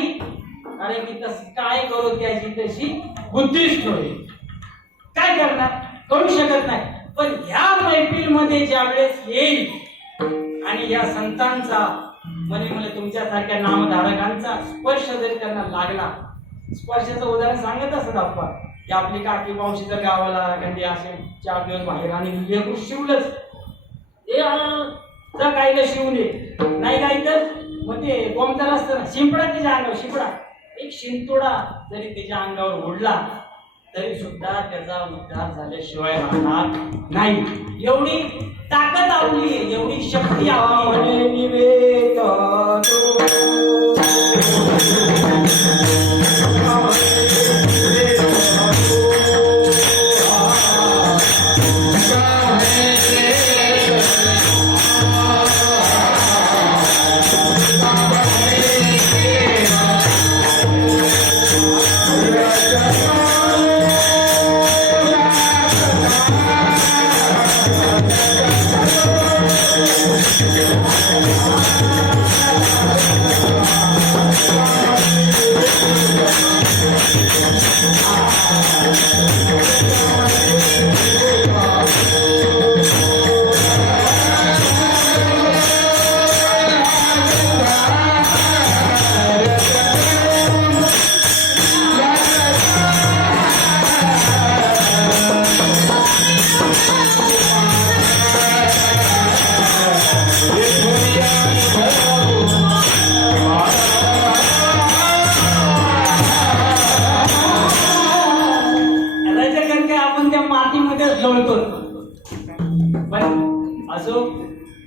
कारण की काय करू त्याची तशी बुद्धिस्ट होईल. काय करणार करू शकत नाही. पण ह्या मैफिलमध्ये ज्या वेळेस येईल आणि या संतांचा मला तुमच्यासारख्या नामधारकांचा स्पर्श जर त्यांना लागला. स्पर्शाचं उदाहरण सांगत असत आपण की आपली काकी मावशी जर गावाला कधी असे 4 दिवस बाहेर आणि लेकरू शिवलंच तर काहीला शिवले नाही काही तर मग ते कोमतर असतं ना शिंपडा त्याच्या अंगावर शिंपडा एक शिंतोडा जरी त्याच्या अंगावर उडला तरी सुद्धा त्याचा उद्धार झाल्याशिवाय राहणार नाही. एवढी ताकद आपली एवढी शक्ती आपली निवेद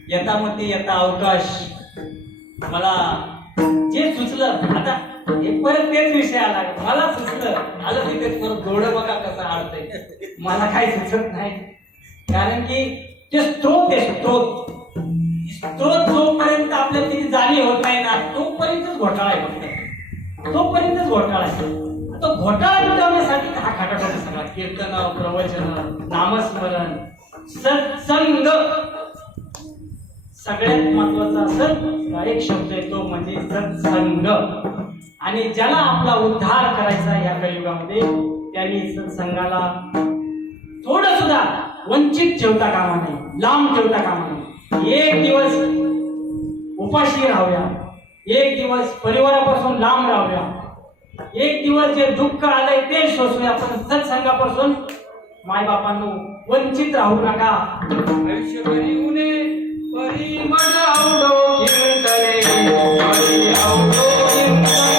यथामती यथा अवकाश. मला जे सुचलं आता हे परत तेच विषय आला मला सुचलं आलं तिथे परत डोळं बघा कसं आडतंय. मला काही सुचत नाही कारण की ते स्त्रोत आहे स्त्रोत जोपर्यंत आपल्याला तिथे जाणीव होत नाही ना तोपर्यंतच घोटाळा आहे. फक्त तोपर्यंतच घोटाळा आहे. तो घोटाळा मिटवण्यासाठी हा खाटाखोटा सगळा कीर्तन प्रवचन नामस्मरण सत्संग सगळ्यात महत्वाचा असं एक शब्द आहे तो म्हणजे सत्संग. आणि ज्याला आपला उद्धार करायचा या कलियुगामध्ये त्यांनी सत्संगाला थोडं सुद्धा वंचित ठेवता कामा नाही लांब ठेवता कामा नाही. एक दिवस उपाशी राहूया एक दिवस परिवारापासून लांब राहूया, एक दिवस जे दुःख आलंय ते सोसूया, पण सत्संगापासून मायबापांनो वंचित राहू नका. आयुष्य बरी उने बरी मज आवडो कीर्तने बरी आवडो कीर्तने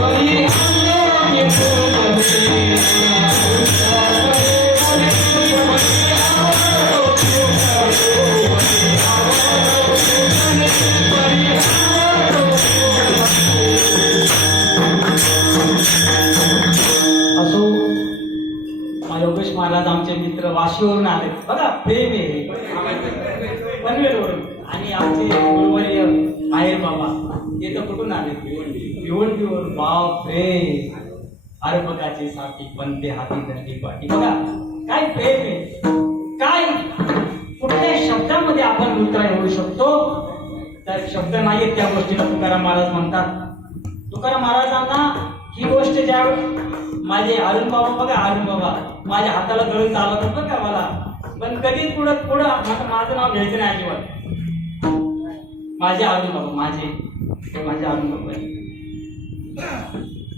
बरी आवडो कीर्तने असो. योगेश महाराज आमचे मित्र वाशीवरून आले बघा, प्रेम आहे पनवेलवरून. आणि आमचे गुरुवर्य बाहेर बाबा ते तर कुठून आले, भिवंडीवरून. बाप रे, अर्भकाची साथी बनते हाती धरली पाठी. बघा काय प्रेम आहे, काय कुठल्या शब्दामध्ये आपण उतराय होऊ शकतो. तर शब्द नाहीत त्या गोष्टीला तुकाराम महाराज म्हणतात. तुकाराम महाराजांना ही गोष्ट ज्या माझे अरुण बाबा, बघा अरुण बाबा माझ्या हाताला धरून चालवतात बघ का मला, पण कधी पुढं पुढं माझं नाव घ्यायचं नाही अजिबात. माझे अरुण बाबा, माझे अरुण बाबा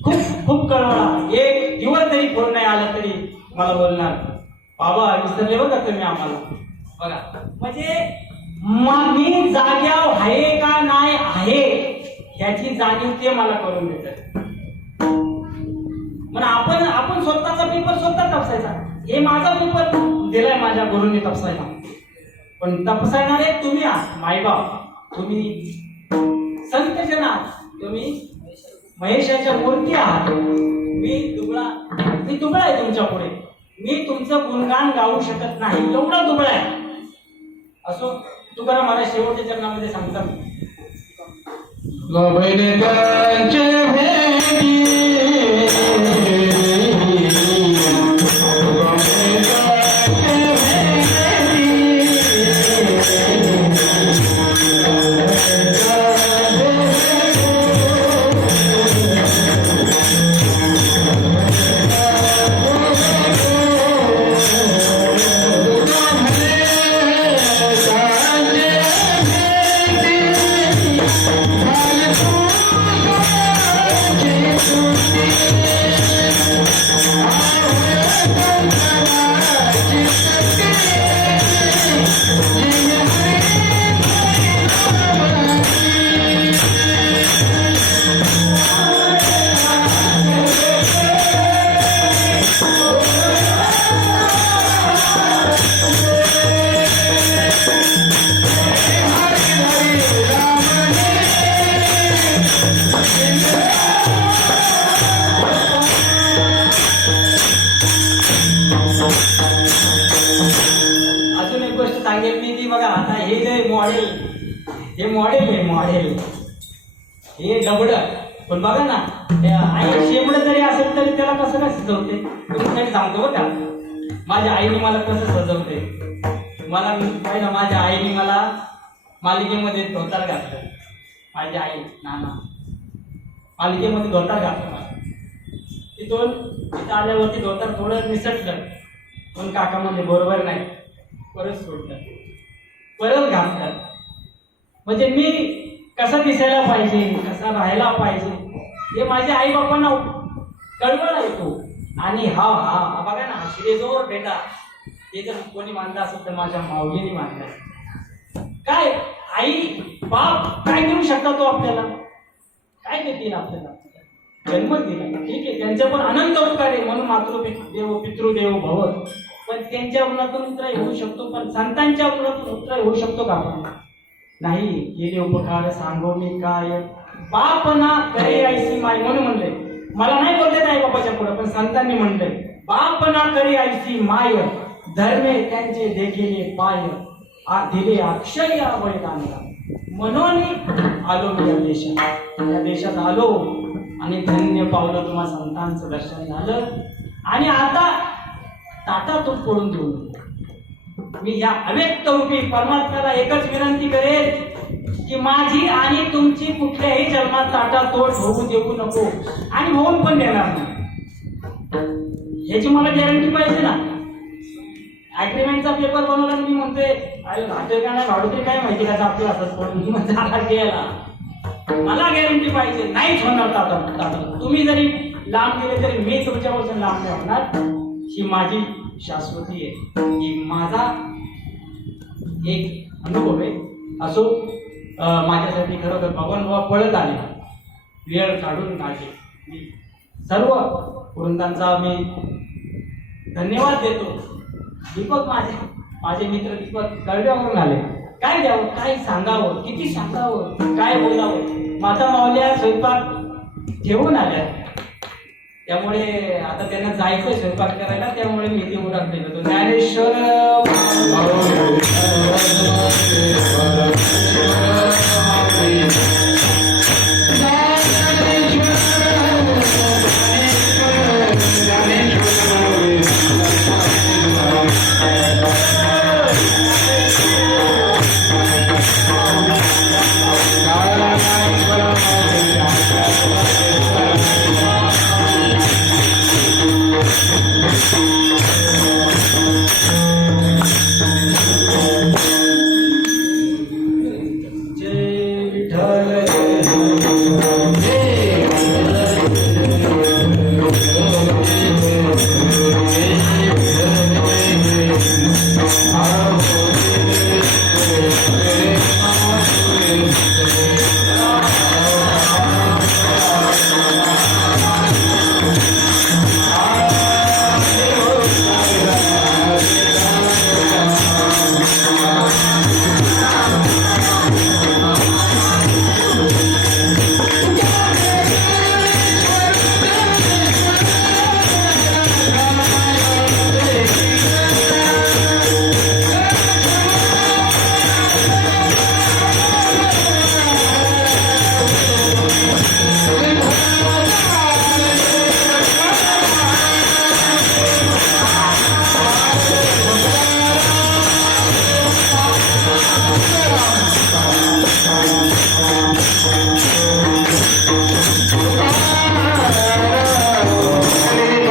खूप खूप कळवळा. एक दिवस जरी फोन नाही आला तरी मला बोलणार, बाबा विसरले बघा तुम्ही आम्हाला. बघा म्हणजे मी जाग्यावर आहे का नाही आहे ह्याची जाणीव ते मला करून देतात. पण आपण स्वतःचा पेपर स्वतः तपसायचा. हे माझा पेपर दिलाय माझ्या गुरुंनी तपसायला, पण तपसायणारे तुम्ही आहात मायबाप, तुम्ही संतजन आहात, तुम्ही महेशाच्या मूर्ती आहात. मी दुबळा आहे तुमच्या पुढे. मी तुमचं गुणगान गाऊ शकत नाही, एवढा दुबळा आहे. असो, तुकाराम महाराज शेवटच्या चरणामध्ये सांगतात, अजून एक गोष्ट सांगेल मी ती बघा. आता हे जे मॉडेल हे डबड, पण बघा ना आई शेमड जरी असेल तरी त्याला कसं काय सजवते. तुमच्यासाठी सांगतो बघा, माझ्या आईने मला कसं सजवते. मला पाहिलं, माझ्या आईने मला मालिकेमध्ये धोतर घातलं. माझी आई नाना मालिकेमध्ये धोतर घातलं मला. तिथं आल्यावरती धोतर थोडं निसटलं, पण काका म्हणजे बरोबर नाही, परत सोडलं, परत घातलं. म्हणजे मी कसा दिसायला पाहिजे, कसा राहायला पाहिजे हे माझ्या आई बापांना कळवळ येतो. आणि हा बघा ना, शिरेजोर बेटा हे जर कोणी मानलं असेल तर माझ्या माऊलीने मानलं. काय आई बाप काय देऊ शकता तो आपल्याला, काय देतील आपल्याला, जन्म दिला ठीक आहे, त्यांच्या पण अनंत उपकार आहे म्हणून मातृदेव पितृदेव भव. पण त्यांच्या उन्हातून उतराई होऊ शकतो, पण संतांच्या उन्हातून उतराई होऊ शकतो का आपण? नाही. गेले उपकार सांगो मी काय, बाप ना करे ऐसी माय. म्हणून म्हणले, मला नाही बोलते आई बापाच्या पुढे, पण संतांनी म्हणले, बाप ना करे ऐसी माय, धर्मे त्यांचे देखिले पाय, दिले अक्षय वैदानला. म्हणून आलो मी या देशात आलो आणि धन्य पावलं, तुम्हा संतांचं दर्शन झालं. आणि आता ताटातून पडून देऊ. मी या अव्यक्त रूपी परमात्म्याला एकच विनंती करेल की माझी आणि तुमची कुठल्याही जन्मात ताटातोड होऊ देऊ नको, आणि होऊन पण देणार नाही याची मला गॅरंटी पाहिजे ना. अग्रीमेंटचा पेपर बनवला, मी म्हणतोय राहतोय का नाही, भाडू तरी काय माहिती का, आपला असंच पडून गेला. मला गॅरंटी पाहिजे, नाहीच होणार दादा. तुम्ही जरी लांब गेले तरी मी तुमच्यापासून लांब नाही होणार. ही माझी शाश्वती आहे, ही माझा एक अनुभव आहे. असो, माझ्यासाठी खरोखर भगवान बाबा पळत आले, वेळ काढून आले. मी सर्व वृंदांचा मी धन्यवाद देतो. दीपक माझे मित्र दीपक कळव्यावरून आले. काय द्यावं, काय सांगावं, किती सांगावं, काय बोलावं. माझा मावल्या स्वयंपाक घेऊन आल्या, त्यामुळे आता त्यांना जायचं स्वयंपाक करायला, त्यामुळे मी ते उडान दिलं होतो. ज्ञानेश्वर